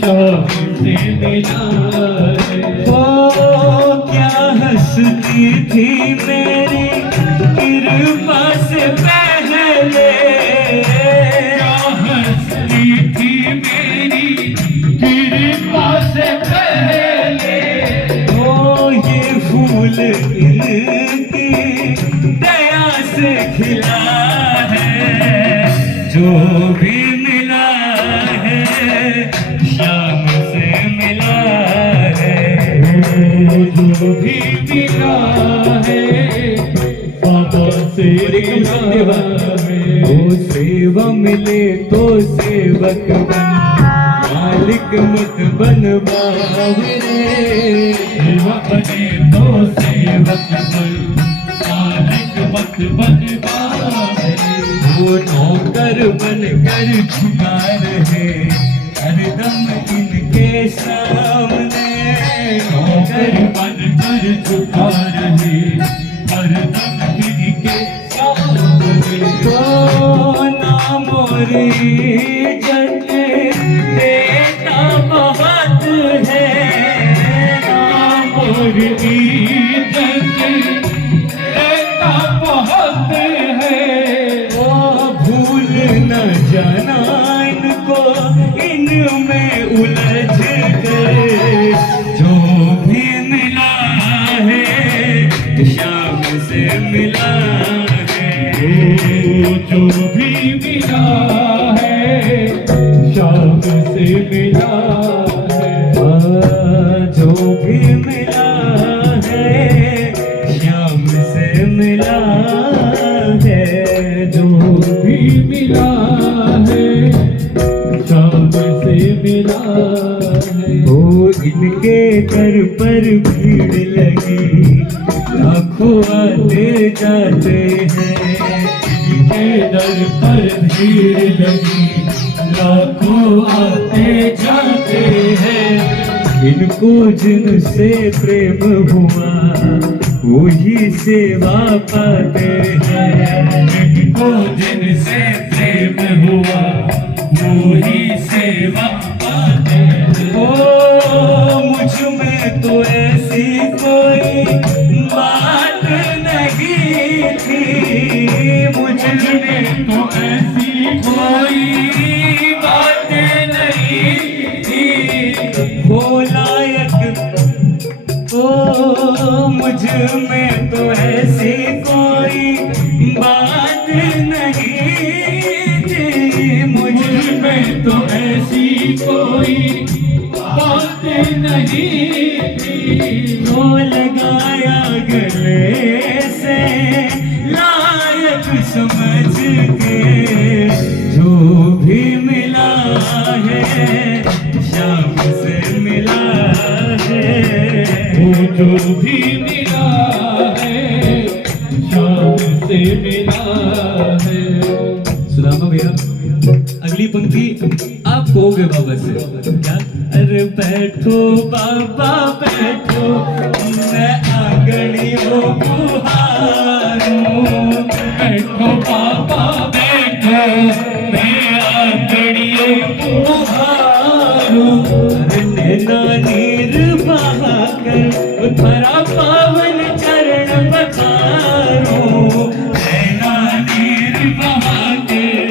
शाम से मिला है। ओ क्या हंसती थी मेरी कृपा से पहले, क्या हंसती थी मेरी कृपा से पहले। ओ ये फूल इनकी दया से खिला है, जो भी मिला है शाम से मिला है, जो भी मिला है बाबा से मिला है। ओ सेवा मिले तो सेवक बन, मालिक मत बन बावरे, सेवा बने तो सेवक बन, मालिक मत बन बावरे। वो नौकर बन कर झुका रहे हरदम इनके सामने, नौकर बन कर झुका रहे हरदम इनके सामने। तो नाम और इज्जत देता बहुत है, नाम और इज्जत देता बहुत है। ओ भूल न जाना इनको इनमें उलझ कर, जो भी मिला है शाम से मिला है, जो भी मिला है शाम से मिला है। जो भी मिला है शाम से मिला है, जो भी मिला है शाम से मिला है। ओ इनके दर पर भीड़ लगी लाखों आते जाते हैं, इनके दर पर भीड़ लगी लाखों आते जाते हैं। इनको जिनसे प्रेम हुआ वही सेवा पाते हैं। जिनको जिनसे प्रेम हुआ वही सेवा पाते हैं। ओ मुझ में तो ऐसी कोई बात नहीं थी, मुझ में तो ऐसी कोई बात नहीं थी। हो लायक, ओ मुझ में तो ऐसी कोई बात नहीं थी, मुझ में तो ऐसी कोई बात नहीं थी। वो लगाया गले से लायक समझ के, जो भी मिला है शाम से मिला है। वो जो भी मिला है शाम से मिला है। सुदामा भैया, अगली पंक्ति आप कहोगे बाबा से क्या? अरे बैठो बाबा बैठो, मैं आंगड़ियों बुहारूं। बैठो बाबा बैठो, मैं आंगड़ियों बुहारूं। अरे नैना नीर बहाकर धरा पावन चरण पखारूं। नैना नीर बहाकर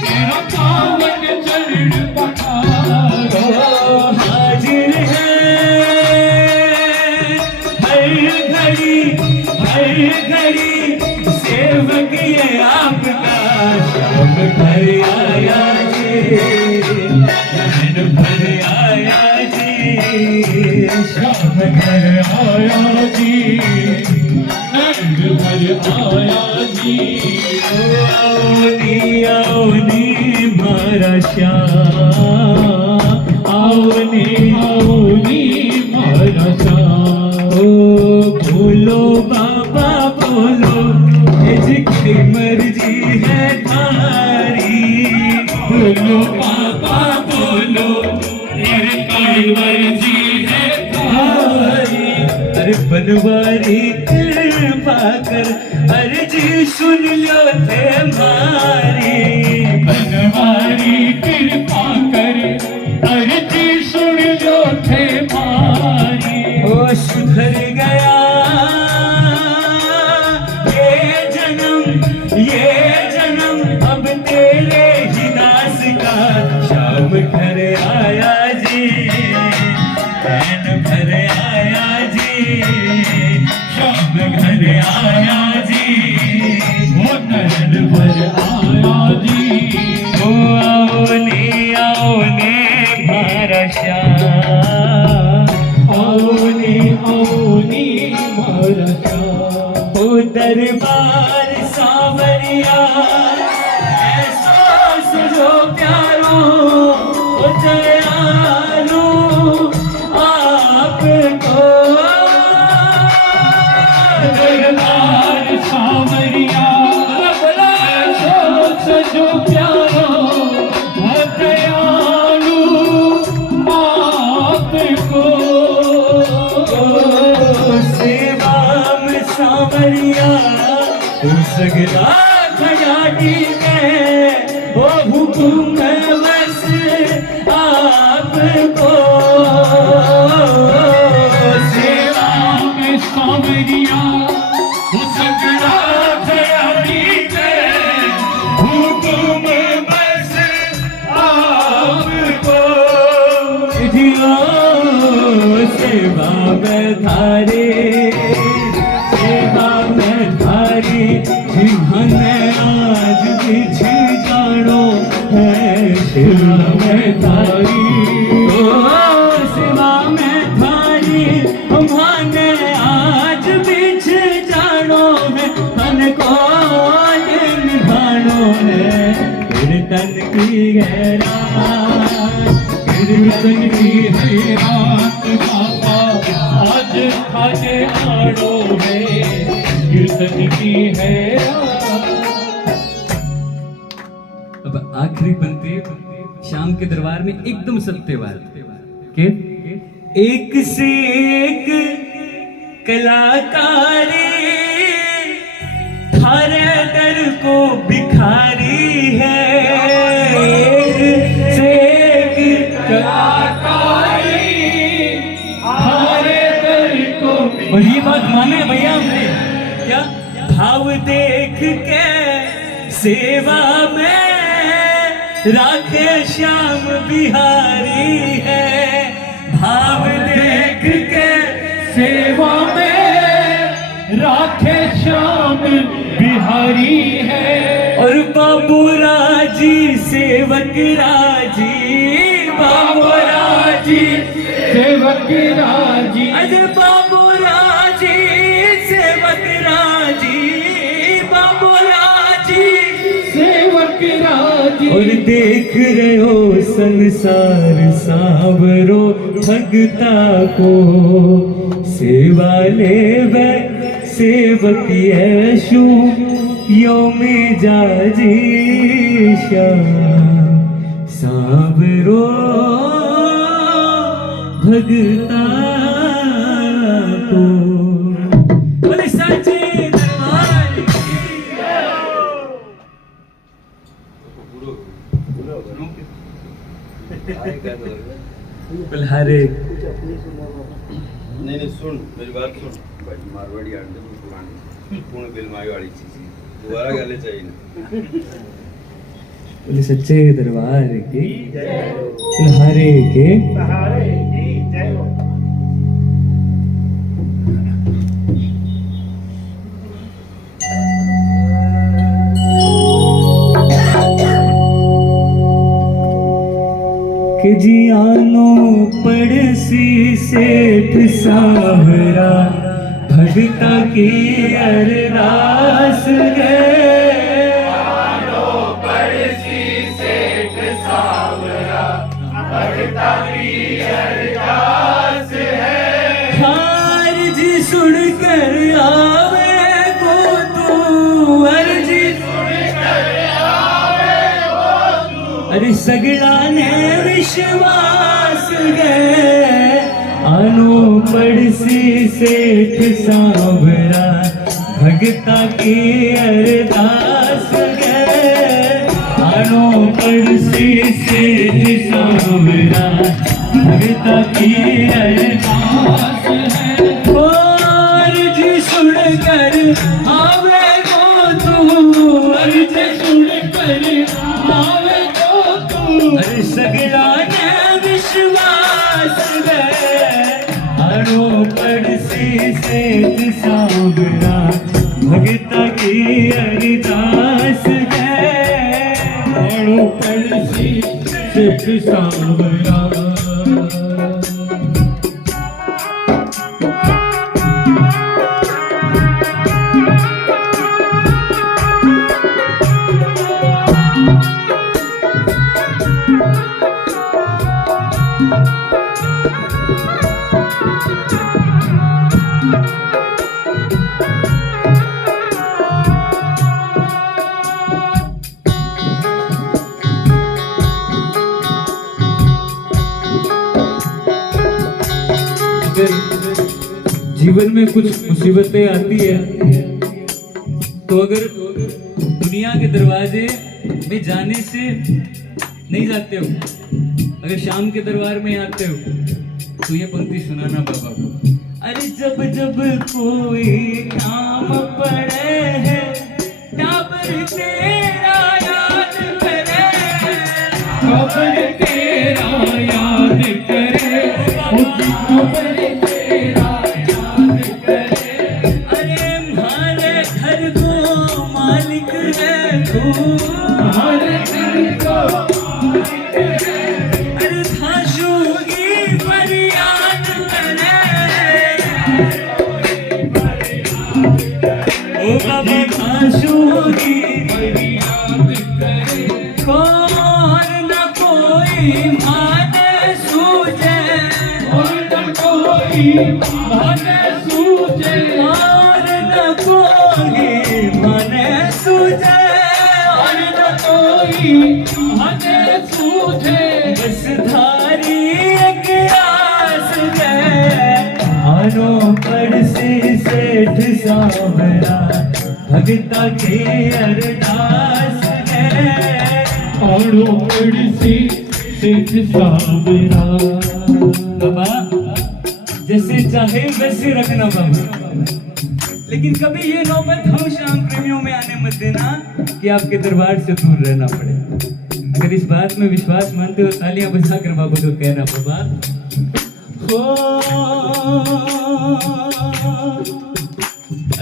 तेरा पावन चरण पखारो। हाजिर है हर घड़ी सेवक ये आपका, शाम घर आया जी, नैन भर आया जी, शाम घर आया जी, नैन भर आया जी। आओनी मारा श्याम, आओनी मारा श्याम। ओ बोलो बाबा बोलो, जिसकी मर्जी है थारी। बोलो बाबा बोलो, जिसकी मर्जी है थारी। अरे बनवारी कृपा कर, अर्जी सुन लो थे मारी। बनवारी कृपा कर, अर्जी सुन लो थे मारी। ओ सुधर गया ये जन्म अब तेरे ही दास का, शाम घर आया जी, नैन भर आया जी, शाम घर आया जी, वो नैन भर आया जी। ओ आओ ने मारा श्याम, आओ नी मारा श्याम। ओ दरबार सावरिया ऐसा सजो प्यारो, ओ दयालु आपको। दरबार सावरिया ऐसा सजो प्यारो, वो दयालु आपको। सेवा में सावरिया सगला खजाटी में, वो हुकुम बस आपको। सेवा में सावरिया वो सगड़ा खयाली के, हुकुम बस आपको। जियो सेवा में धारे, सेवा में धारी, जिन्होंने आज बिछ जानो है सेवा में धारी। ओ सेवा में धारी, हमने आज बिछ जानो है, तन को निभानो है। कीर्तन की गहराई, कीर्तन की है रात बाबा, आज खाने आड़ो में कीर्तन की है रात। अब आखिरी पंक्ति शाम के दरबार में एकदम सत्य बात के, एक से एक कलाकारी थारे दर को भिखारी है, एक से एक कलाकारी थारे दर को। और ये बात माने भैया हमने क्या, भाव देख के सेवा में राखे श्याम बिहारी है, भाव देख के सेवा में राखे श्याम बिहारी है। और बाबू राजी सेवक राजी, बाबू राजी सेवक राजी, अजय बाबू राजी सेवक राजी, बाबू राजी सेवक राजी। और देख रहे हो संसार सांवरो भगता को, सेवा ले सेवक यशु यो में जाजी श्याम सांवरो भगता को। बोले सच्चे दरबार की बल्हारे। नहीं सुन मेरी बात सुन भाई, मारवाड़ी आंटे पुरानी पूर्ण फिल्माई वाली चीज दोबारा गाले चाहिए ना। बोले सच्चे दरबार के बल्हारे के कि जियानो पड़सी सेठ सावरा भगता की अरदास गए, पड़सी सेठ सावरा भगता की अरदास है। हार जी सुन कर आवे को तू, अर्जी सुन कर आवे को तू, अरे सगड़ा ने विश्वास गए, आनो पड़सी सेठ सांवरा भगता की अरदास गए, आनो पड़सी सेठ सांवरा भगता की अरदास है। और जी सुन कर आवे को तू, अर्जी सुन कर आवे को तू, अरे सगड़ा ने विश्वास गए, आनो पड़सी सेठ सांवरा भगता की अरदास है, आनो पड़सी सेठ सांवरा। जीवन में कुछ मुसीबतें आती है तो अगर दुनिया के दरवाजे में जाने से नहीं जाते हो, अगर शाम के दरबार में आते हो तो ये पंक्ति सुनाना बाबा को। अरे जब जब कोई नाम पड़े है टाबर तेरा याद करे, खबर तेरा याद करे, खबर तेरा याद करे। अरे हमारे घर को मालिक है तू, हमारे घर को मालिक है, अरे खाशोगी फरियाद करे, ओ बाबा खाशोगी याद करे। कौन न कोई माने सूझे, और न कोई माने सूझे, और न कोई माने सूझे, और न कोई माने सूझे। बस धारी एक आस है, आनो पड़सी सावरा भगता के अरदास है आड़ो पड़सी सेठ सावरा। बाबा जैसे चाहे वैसे रखना बाबा, लेकिन कभी ये नौबत हम शाम प्रेमियों में आने मत देना कि आपके दरबार से दूर रहना पड़े। अगर इस बात में विश्वास मानते हो तालियां बजाकर बाबा को कहना बाबा हो।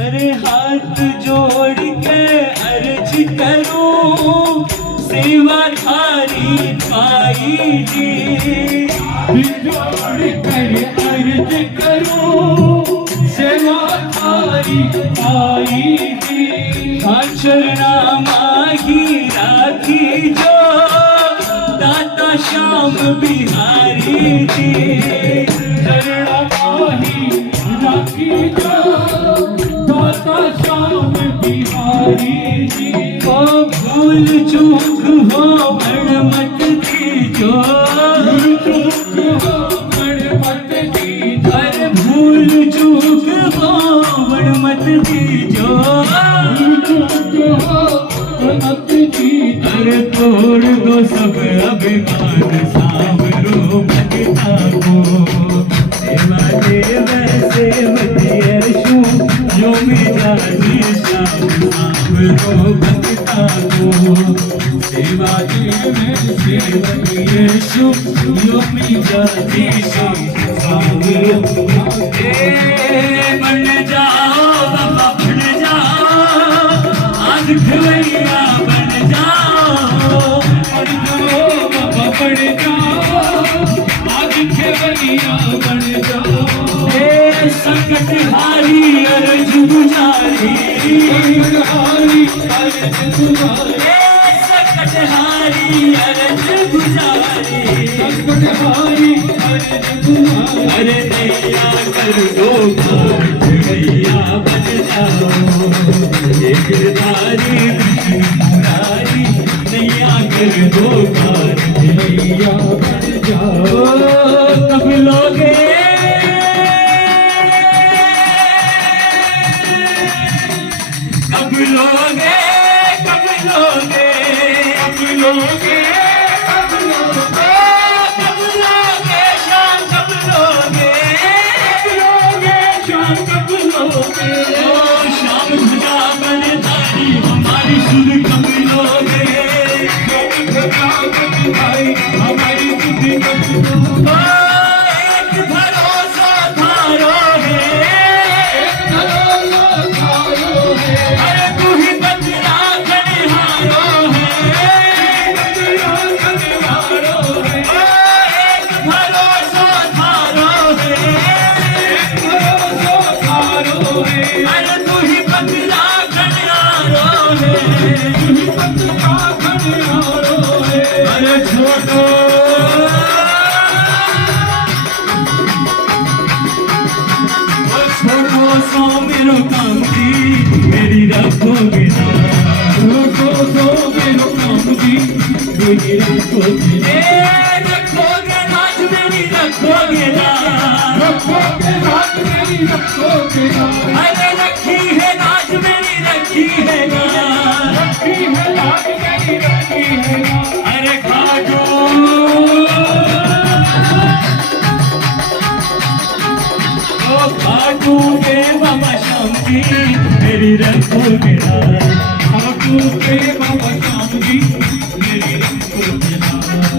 अरे हाथ जोड़ के अर्ज करूं सेवा थारी पाई जी, जोड़ कर अर्ज करो सेवा थारी आई जी। शरणा माही राखी जो दाता श्याम बिहारी जी, शरणा माही राखी जो दाता श्याम बिहारी जी। ओ भूल चूक हो बड़ मत दीजो, अरे भूल चूक हो बड़ मत दीजो, अरे तोड़ दो सब अभिमान सांवरो भगता को, सेवा देव सेवती यशु जो मेरा निशान सांवरो भगता को, सेवा देव सेवती यशु जो मेरा निशान सांवरो। बन जाओ बाबा बन जाओ, आज खवैया बन जाओ, बाबा बढ़ जाओ आज खेवैया बन जाओ। हे संकट हारी अर्ज गुजारी, हारी अर्ज गुजारी, हे संकट हारी अर्ज गुजारी, संकट हारी अर्ज गुजारी। अरे नैया कर दो पार खवैया बन जाओ, हे गिरधारी कृष्ण मुरारी नैया कर दो पार खवैया बन जाओ। कब लोगे कब लोगे कब लोगे कब लोगे कब लोगे कब लोगे शाम कब लोगे शाम कब लोगे ओ शाम ध्वजा बनधारी हमारी सुध कब लोगे, भाई हमारी बुद्धि कब लोगे। ओ एक भरोसा धारो है, अरे तू ही बदला खनिहारो है, ओ एक भरोसा धारो है, अरे तू ही बदला खनिहारो है, अरे छोटो छोटो सो मेरो काम जी मेरी रखोगे ना, छोटो सो मेरो काम जी मेरी रखोगे ना, रखोगे नाच मेरी रखोगे ना, रखोगे नाच मेरी रखोगे ना, अरे रखी है नाच मेरी रखी है ना, रखी है नाच मेरी रखी है ना। अरे खाटू ओ खाटू के बाबा श्याम जी मेरी रखोगे ना, खाटू के बाबा श्याम जी मेरी रखोगे ना।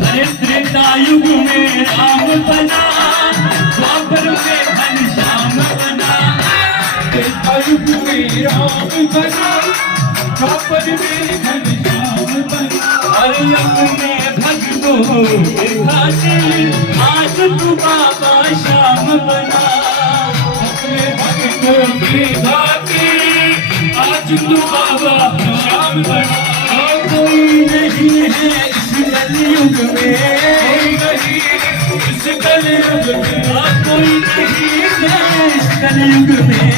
अरे त्रेतायुग में राम बना, द्वापर में घनश्याम बना, त्रेतायुग में राम बना, द्वापर में घनश्याम बना। अरे अपने भक्तों के खातिर आज तू बाबा श्याम बना, अपने भक्तों की खातिर आज तू बाबा श्याम बना। और कोई नहीं है इस कलयुग में, कोई नहीं इस कलयुग में, और कोई नहीं है इस कलयुग में,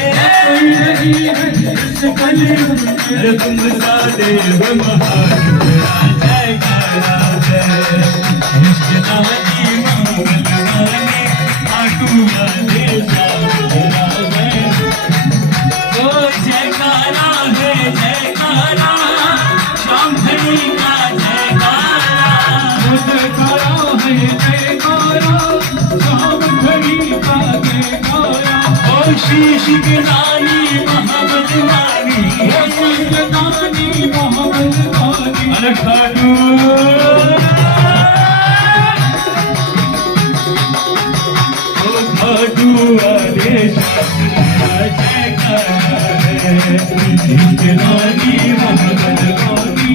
कोई नहीं है इस कलयुग में। अरे तुम सादेव महान जयकारा जय, निष्ठावती मंगल गाने आटू वाले श्याम राजय। ओ इश्क नानी मोहब्बत वाली, इश्क नानी मोहब्बत वाली। अरे खाटू खाटू वाले इश्क नानी मोहब्बत वाली,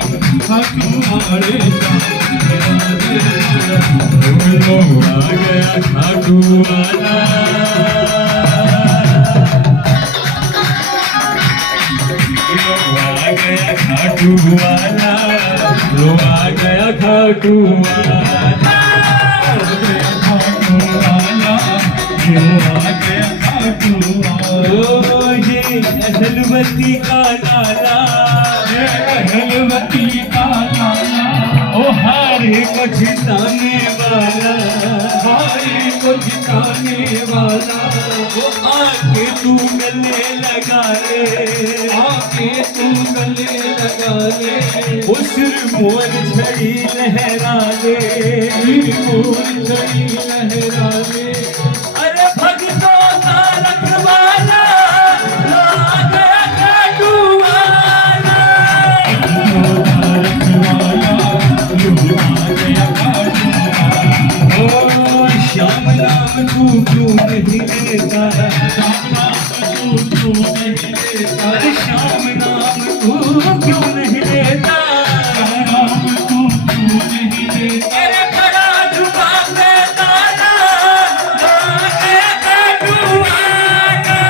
खाटू वाले लो आ गया खाटू वाला, आ गया खाटू वाला, लो आ गया खाटू वाला, खाटू वाला, लो आ गया खाटू वाला। ये अहलवती का लाला, ये अहलवती का लाला, ओ हारे को जिताने वाला, हारे को जिताने वाला। वो आके तू गले लगा ले, आके तू गले लगा ले, उस मोर छड़ी लहरा ले, मोर छड़ी लहरा ले। अरे भगतों का रखवाला, लो आ गया खाटू वाला, रखवाला, लो आ गया खाटू वाला। ओ श्याम नाम तू क्यों नहीं लेता, श्याम नाम तू क्यों नहीं लेता, श्याम नाम तू क्यों नहीं लेता, नाम तू क्यों नहीं लेता। अरे खड़ा झुका के ताला, लो आ गया खाटू वाला,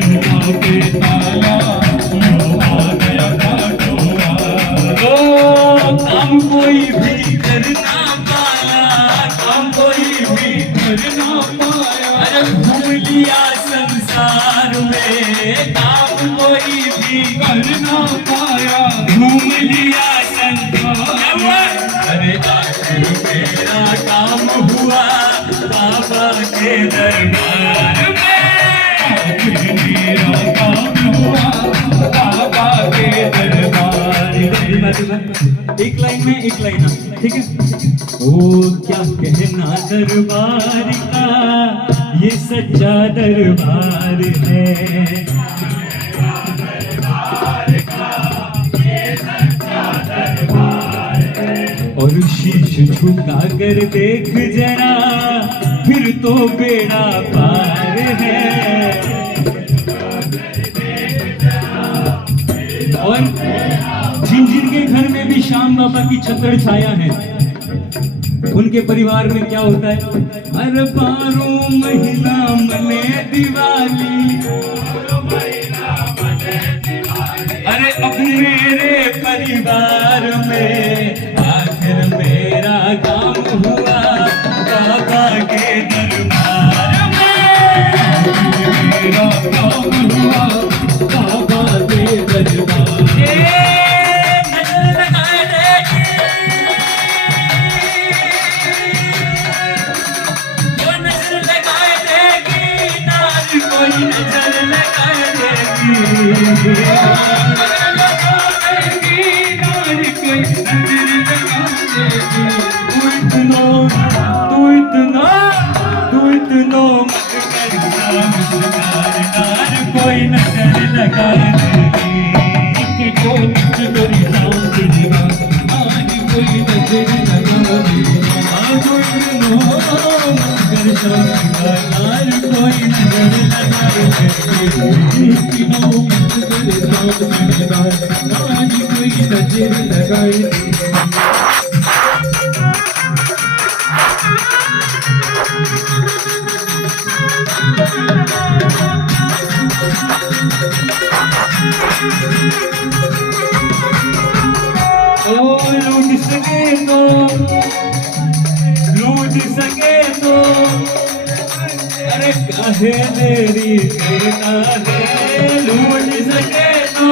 झुका के ताला, लो आ गया खाटू वाला। ओ काम कोई भी करना पाया, काम कोई भी करना पाया। अरे घूम लिया संसार में, काम कोई भी करना पाया, घूम लिया संसार। अरे आखिर मेरा काम हुआ बाबा के दरबार में, आखिर मेरा काम हुआ बाबा के दरबार में। एक लाइन में एक लाइन, ठीक है। ओ क्या कहना दरबार का, ये सच्चा दरबार है, और शीश झुका कर देख जरा, फिर तो बेड़ा पार है। और जिन जिन के घर में भी श्याम बाबा की छत्र छाया है, उनके परिवार में क्या होता है, हर 12 महीना मने दिवाली, अरे अब मेरे परिवार में आखिर मेरा काम हुआ बाबा के दरबार में, मेरा काम हुआ बाबा के दरबार में। कोई नजर लगा देगी, कोई नजर लगा देगा, कोई नजर लगा देगा, कोई नजर लगाए। लूट सके तो अरे काहे देरी करता है, लूट सके तो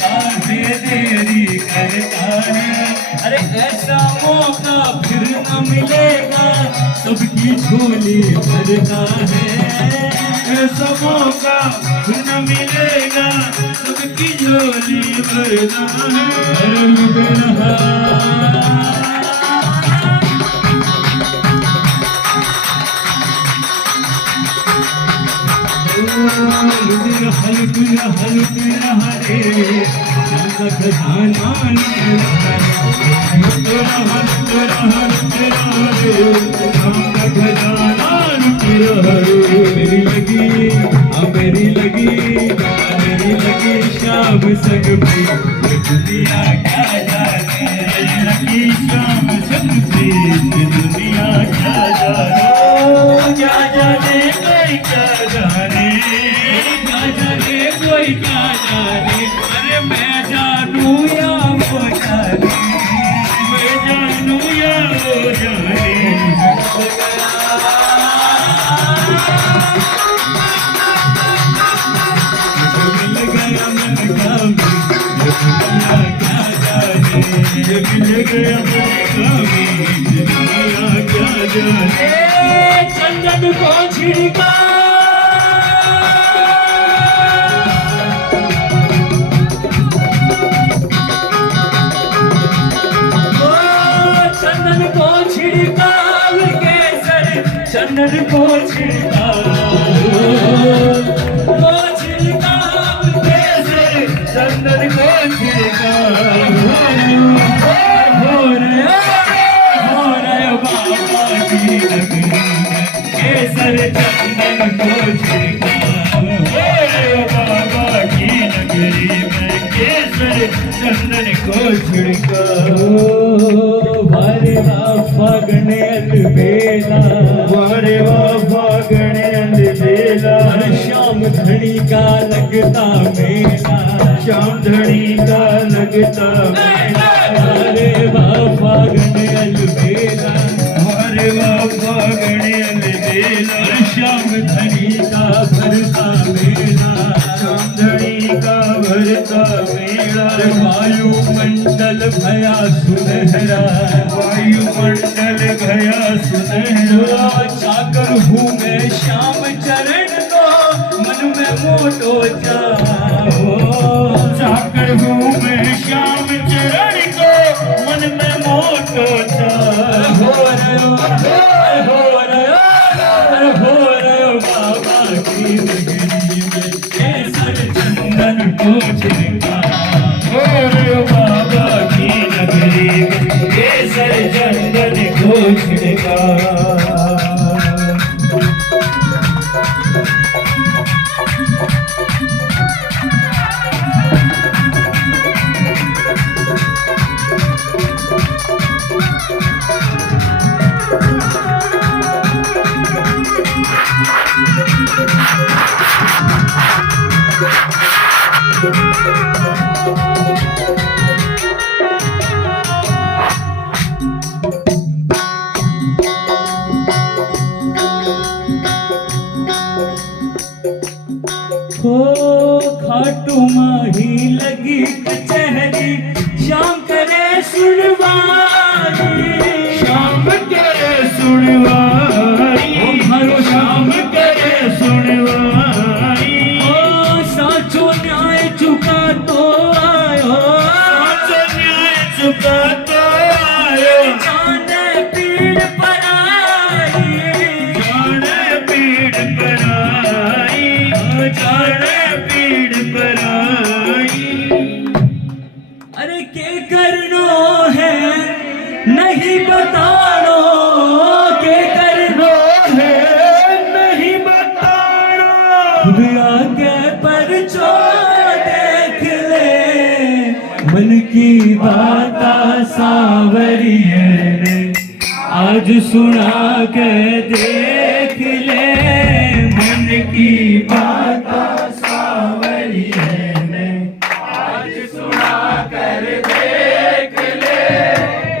काहे देरी करता है। अरे ऐसा मौका फिर न मिलेगा, सबकी झोली भरता है, ऐसा मौका फिर न मिलेगा, सबकी झोली भरता है। लूट रहा लुट रहा रे श्याम का खजाना लुट रहा रे श्याम का खजाना लुट रहा रे मेरी लगी श्याम संग पे ये दुनिया क्या जाने लगी श्याम संग पे ये दुनिया क्या जाने क्या जाने कोई क्या जाने कोई क्या जाने अरे मैं जानू या वो जाने मैं जानू या वो जाने मिल गया मन का ये दुनिया क्या जाने मिल गया मन का ये दुनिया क्या जाने चंदन को छिड़का चंदन को छिड़का चंदन को छिड़का हो रहे बाबा की नगरी केसर चंदन को छिड़का हो रहे बाबा की नगरी में केसर चंदन को छिड़का वारे फागण अलबेला वारे फागण अलबेला श्याम धनी का लगता मेला श्याम धनी का लगता मेला वारे फागण अलबेला वारे फागण अलबेला श्याम धनी का भरता मेला श्याम धनी का भरता मेला वायुमंडल भया सुनहरा वायुमंडल भया सुनहरा चाकर हूँ मैं श्याम चरण को मन में मोटो चाहो चाकर हूँ मैं श्याम चरण को मन में मोटो चाहो हो रहे बाबा की नगरी में केसर चंदन को छिड़का हो रहे बाबा की नगरी में केसर चंदन को छिड़का खाटू माही लगी कचहरी श्याम करे सुनवाई श्याम करे सुनवाई हरो श्याम करे सुनवाई ओ साचो न्याय चुका तो आयो साचो न्याय चुका तो आयो जाने पीड़ पर आई जाने पीड़ पर आई जाने अरे के करनो है नहीं बतानो के करनो है नहीं बतानो खुद आगे परचो देख ले मन की बात सावरिये ने आज सुना के देख ले मन की बात सावरिये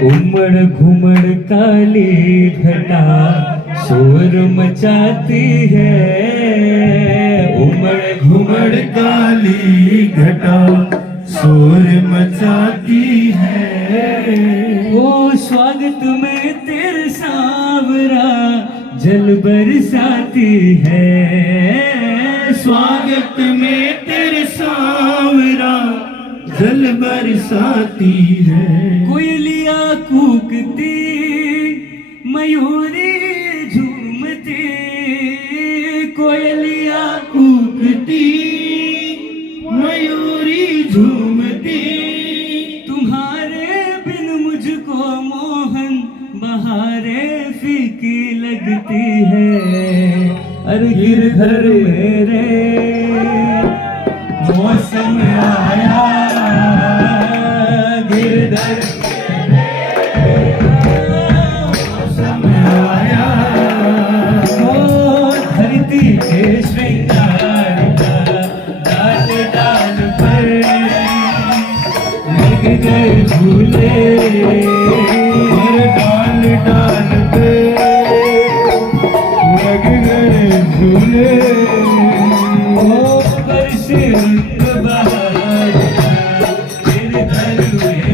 उमड़ घुमड़ काली घटा शोर मचाती है उमड़ घुमड़ काली घटा शोर मचाती है ओ स्वागत में तेरे सावरा जल बरसाती है स्वागत में तेरे सावरा जल बरसाती है कोयलिया कूकती मयूरी झूमती कोयलिया कूकती धरती है अरे गिरधर मेरे मौसम आया गिरधर मौसम आया ओ धरती के श्रृंगार का डाल डाल पर लग गए झूले हर डाल डाल पे लग गए झूले ओ बरसे रंग बहार तेरे घर में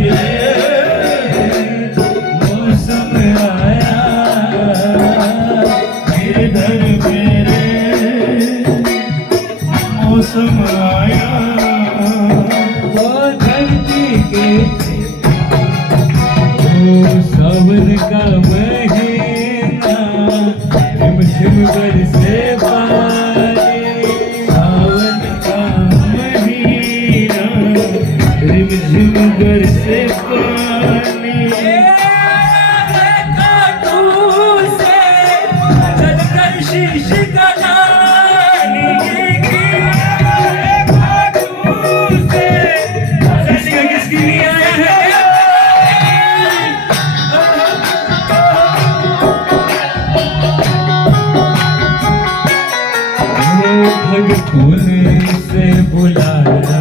मौसम आया मेरे घर मेरे मौसम आया वो धरती के सावन का महीना झिम झिम बरसे पानी सावन का महीना झिम झिम बरसे पानी चलकर शीश का किसके लिए आया है भगवान से बुलाया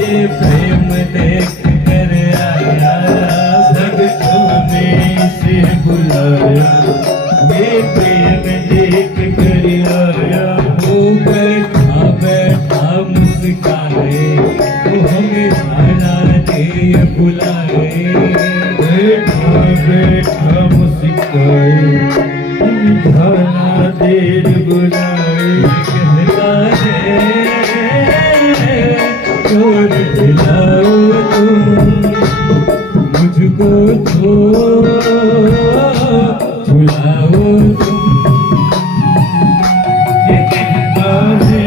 ये प्रेम देख कर आया भगवान से बुलाया ये प्रेम देख कर आया वो बैठा बैठा मुस्काए वो हमें खाना दे बुलाए बैठा बैठा मुस्काए हमें खाना दे बुलाए कहता है छोड़ दिलाओ तुम मुझको तो झुलाओ तुम ये कहता है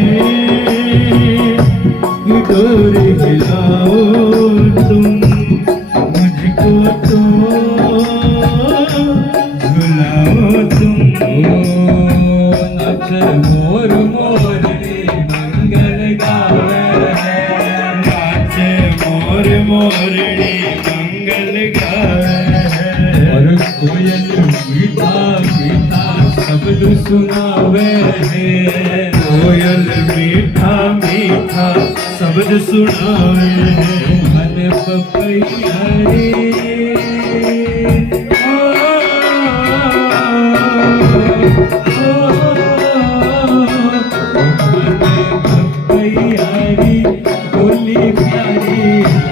कि डोर हिलाओ तुम मुझको तो झुलाओ तुम मोर मोरनी मंगल गावे नाचे मोर मोरनी मंगल गावे और कोयल मीठा मीठा शब्द सुनावे कोयल मीठा मीठा शब्द सुनावे मन पपैया रे प्यारी बोली प्यारी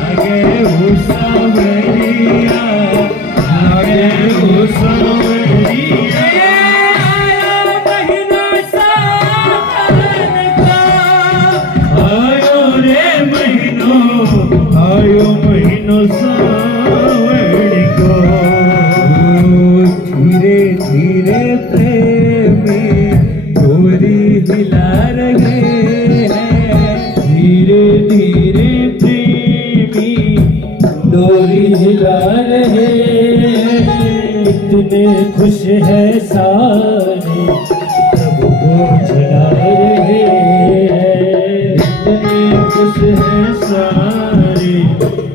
लगे हो सावरिया लगे हो सावरिया महीना सावन का आयो रे महीनो आयो महीनो सावन को धीरे धीरे प्रेमी डोरी हिला रहे धीरे धीरे प्रेमी डोरी हिला रहे इतने खुश है सारे प्रभु को झुला रहे इतने खुश है सारे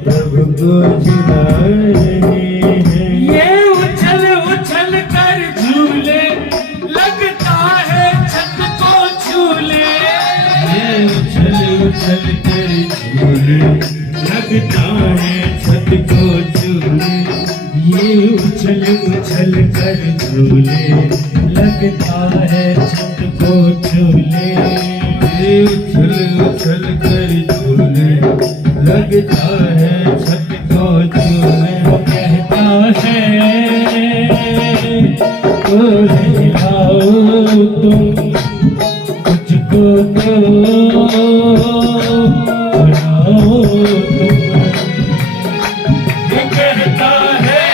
प्रभु को झुला रहे ये उछल उछल कर झूले लगता है छत को झूले ये उछल उछल कर झूले लगता है छत को झूले ये उछल उछल कर झूले लगता है छत को झूले ये उछल उछल कर झूले लगता है छत को झूले वो कहता है तो हिलाओ तुम मुझको तो झुलाओ तुम ये कहता है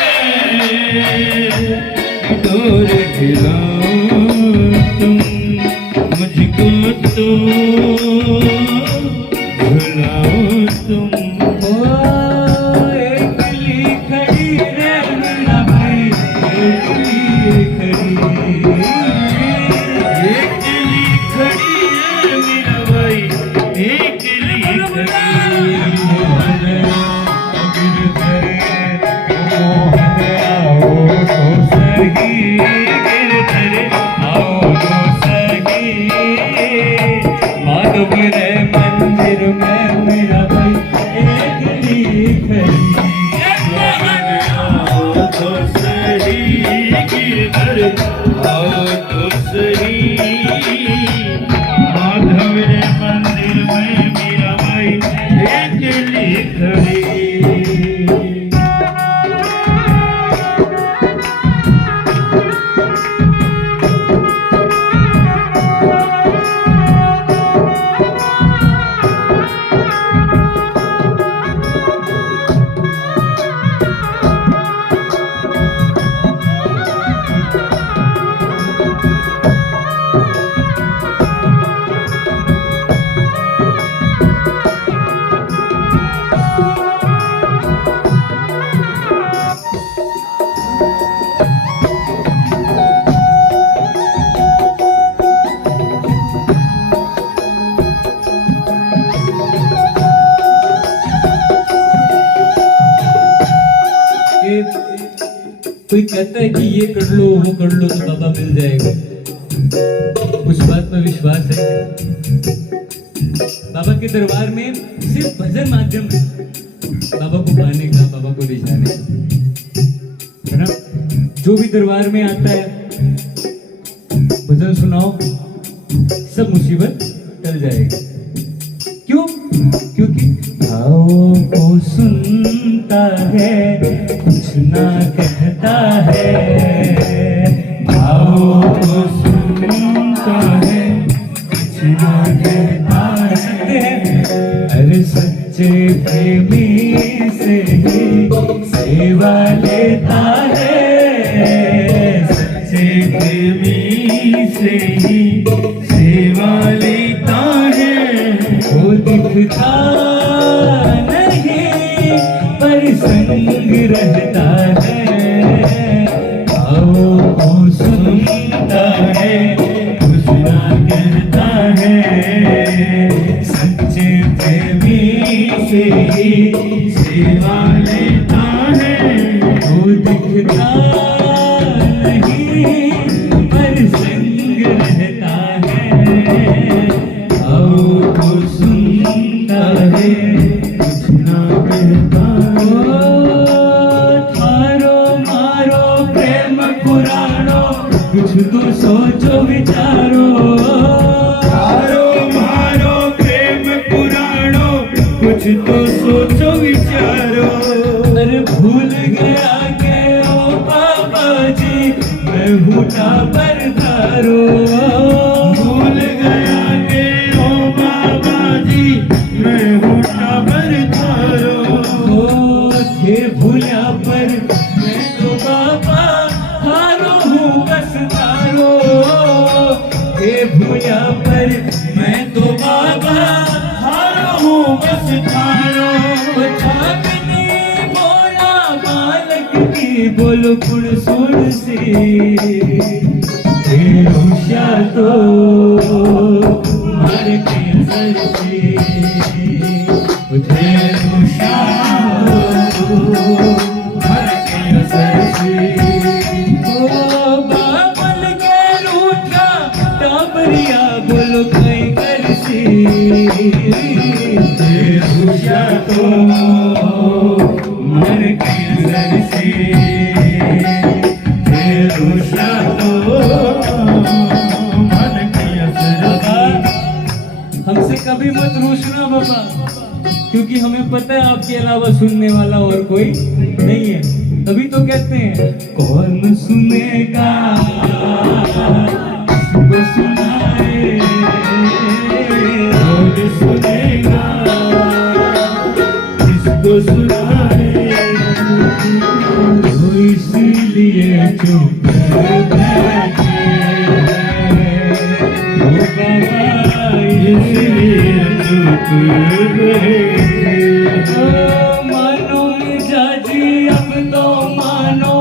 डोर हिलाओ तुम मुझको तो झुलाओ तुम एकली खड़ी रे मीरा भाई एकली खड़ी आओ तो सही माधव रे मंदिर में मीराबाई अकेली खड़ी कोई कहता है कि ये कर लो वो कर लो तो बाबा मिल जाएगा, उस बात में विश्वास है क्या? बाबा के दरबार में सिर्फ भजन माध्यम है बाबा को पाने का, बाबा को रिझाने का, है ना? जो भी दरबार में आता है भजन सुनाओ, सब मुसीबत टल जाएगी। क्यों? क्योंकि भावों को सुनता है, कुछ ना कहता है, भावों को सुनता है, कुछ ना कहता है। अरे सच्चे प्रेमी से ही सेवा लेता है, सच्चे प्रेमी से ही सेवा लेता है। वो दिखता नहीं पर संग रहता है, आओ वो सुनता है, कुछ ना कहता है, सच्चे प्रेमी से ही सेवा लेता है। वो दिखता नहीं पर संग रहता है, आओ वो सुनता है, कुछ ना कहता है। थारो मारो प्रेम पुराणो, कुछ तो सोचो विचारो, थारो मारो प्रेम पुराणो, कुछ तो सोचो विचारो। अरे भूल गया के ओ बाबा जी मैं हूटा बरदारो, भूल गया के ओ बाबा जी मैं हूटा बरदारो। ओ थे भूला पर मैं तो बाबा हारो हूँ बस तारो, थे भूला पर मैं तो बाबा हारो हूँ बस थारो। छापने बोला बालक की बोलो कुड़ सुड़ से, रुषा तो मार के सर से, रुषा तो मार के सर से। ओ बाबल के रूठा टाबरिया बोलो कहीं कर से, रुषा तो मर के सर से, रुषा तो मर के सर से। हमसे कभी मत रूठना बाबा, क्योंकि हमें पता है आपके अलावा सुनने वाला और कोई नहीं है। तभी तो कहते हैं कौन सुनेगा इसको सुनाए, कौन सुनेगा इसको सुनाए। तो इसीलिए चुप बैठे, ओ बाबा इसलिए चुप बैठे। ओ मानो मिजाजी अब तो मानो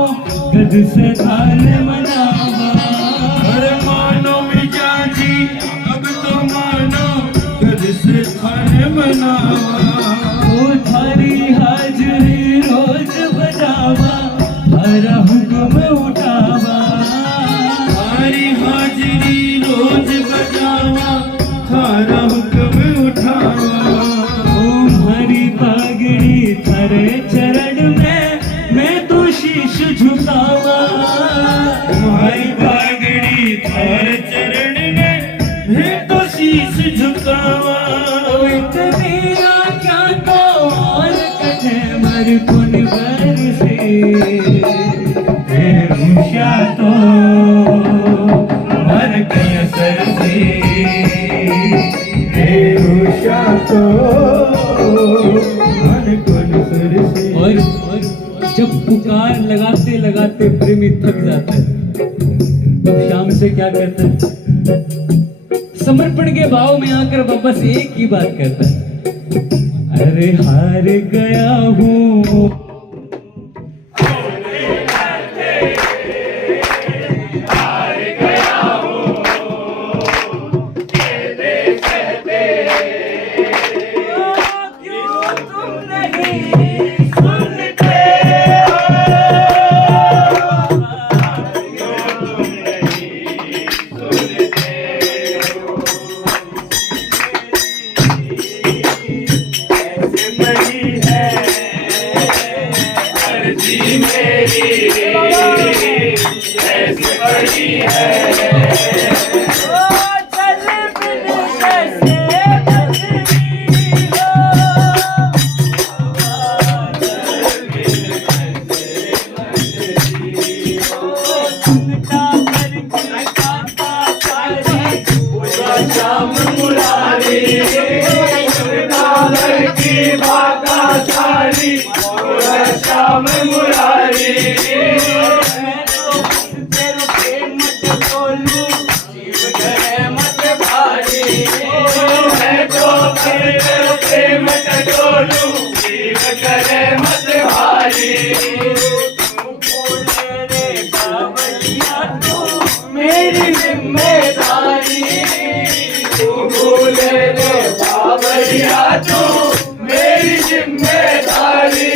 गद से धान मनावा, अरे मानो मिजाजी अब तो मानो गद से थान मनावा। ओ थारी हाजरी रोज बजावा, हरा हुक्म उठावा, थारी हाजरी रोज बजावा, थारा हुक्म उठावा। हरी पागड़ी थारे चरण में मैं तो शीश झुकावा, तुम्हारी रुष्या तो मर गया सरसे रुष्या तो मन कुल सरसे। और जब पुकार लगाते लगाते प्रेमी थक जाता है तब शाम से क्या करता है? समर्पण के भाव में आकर वापस एक ही बात करता है, अरे हार गया हूँ। मेरी जिम्मेदारी तू भूले रे बाबरिया, तू मेरी जिम्मेदारी।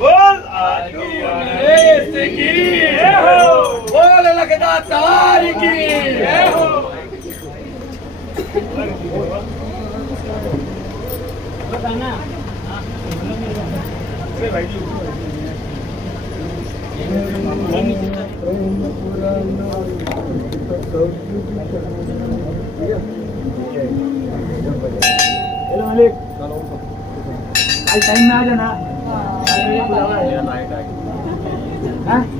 बोल आगे आगे की है हो बोल लगदा तारी की है हो टाइम में आ जाना। हाँ?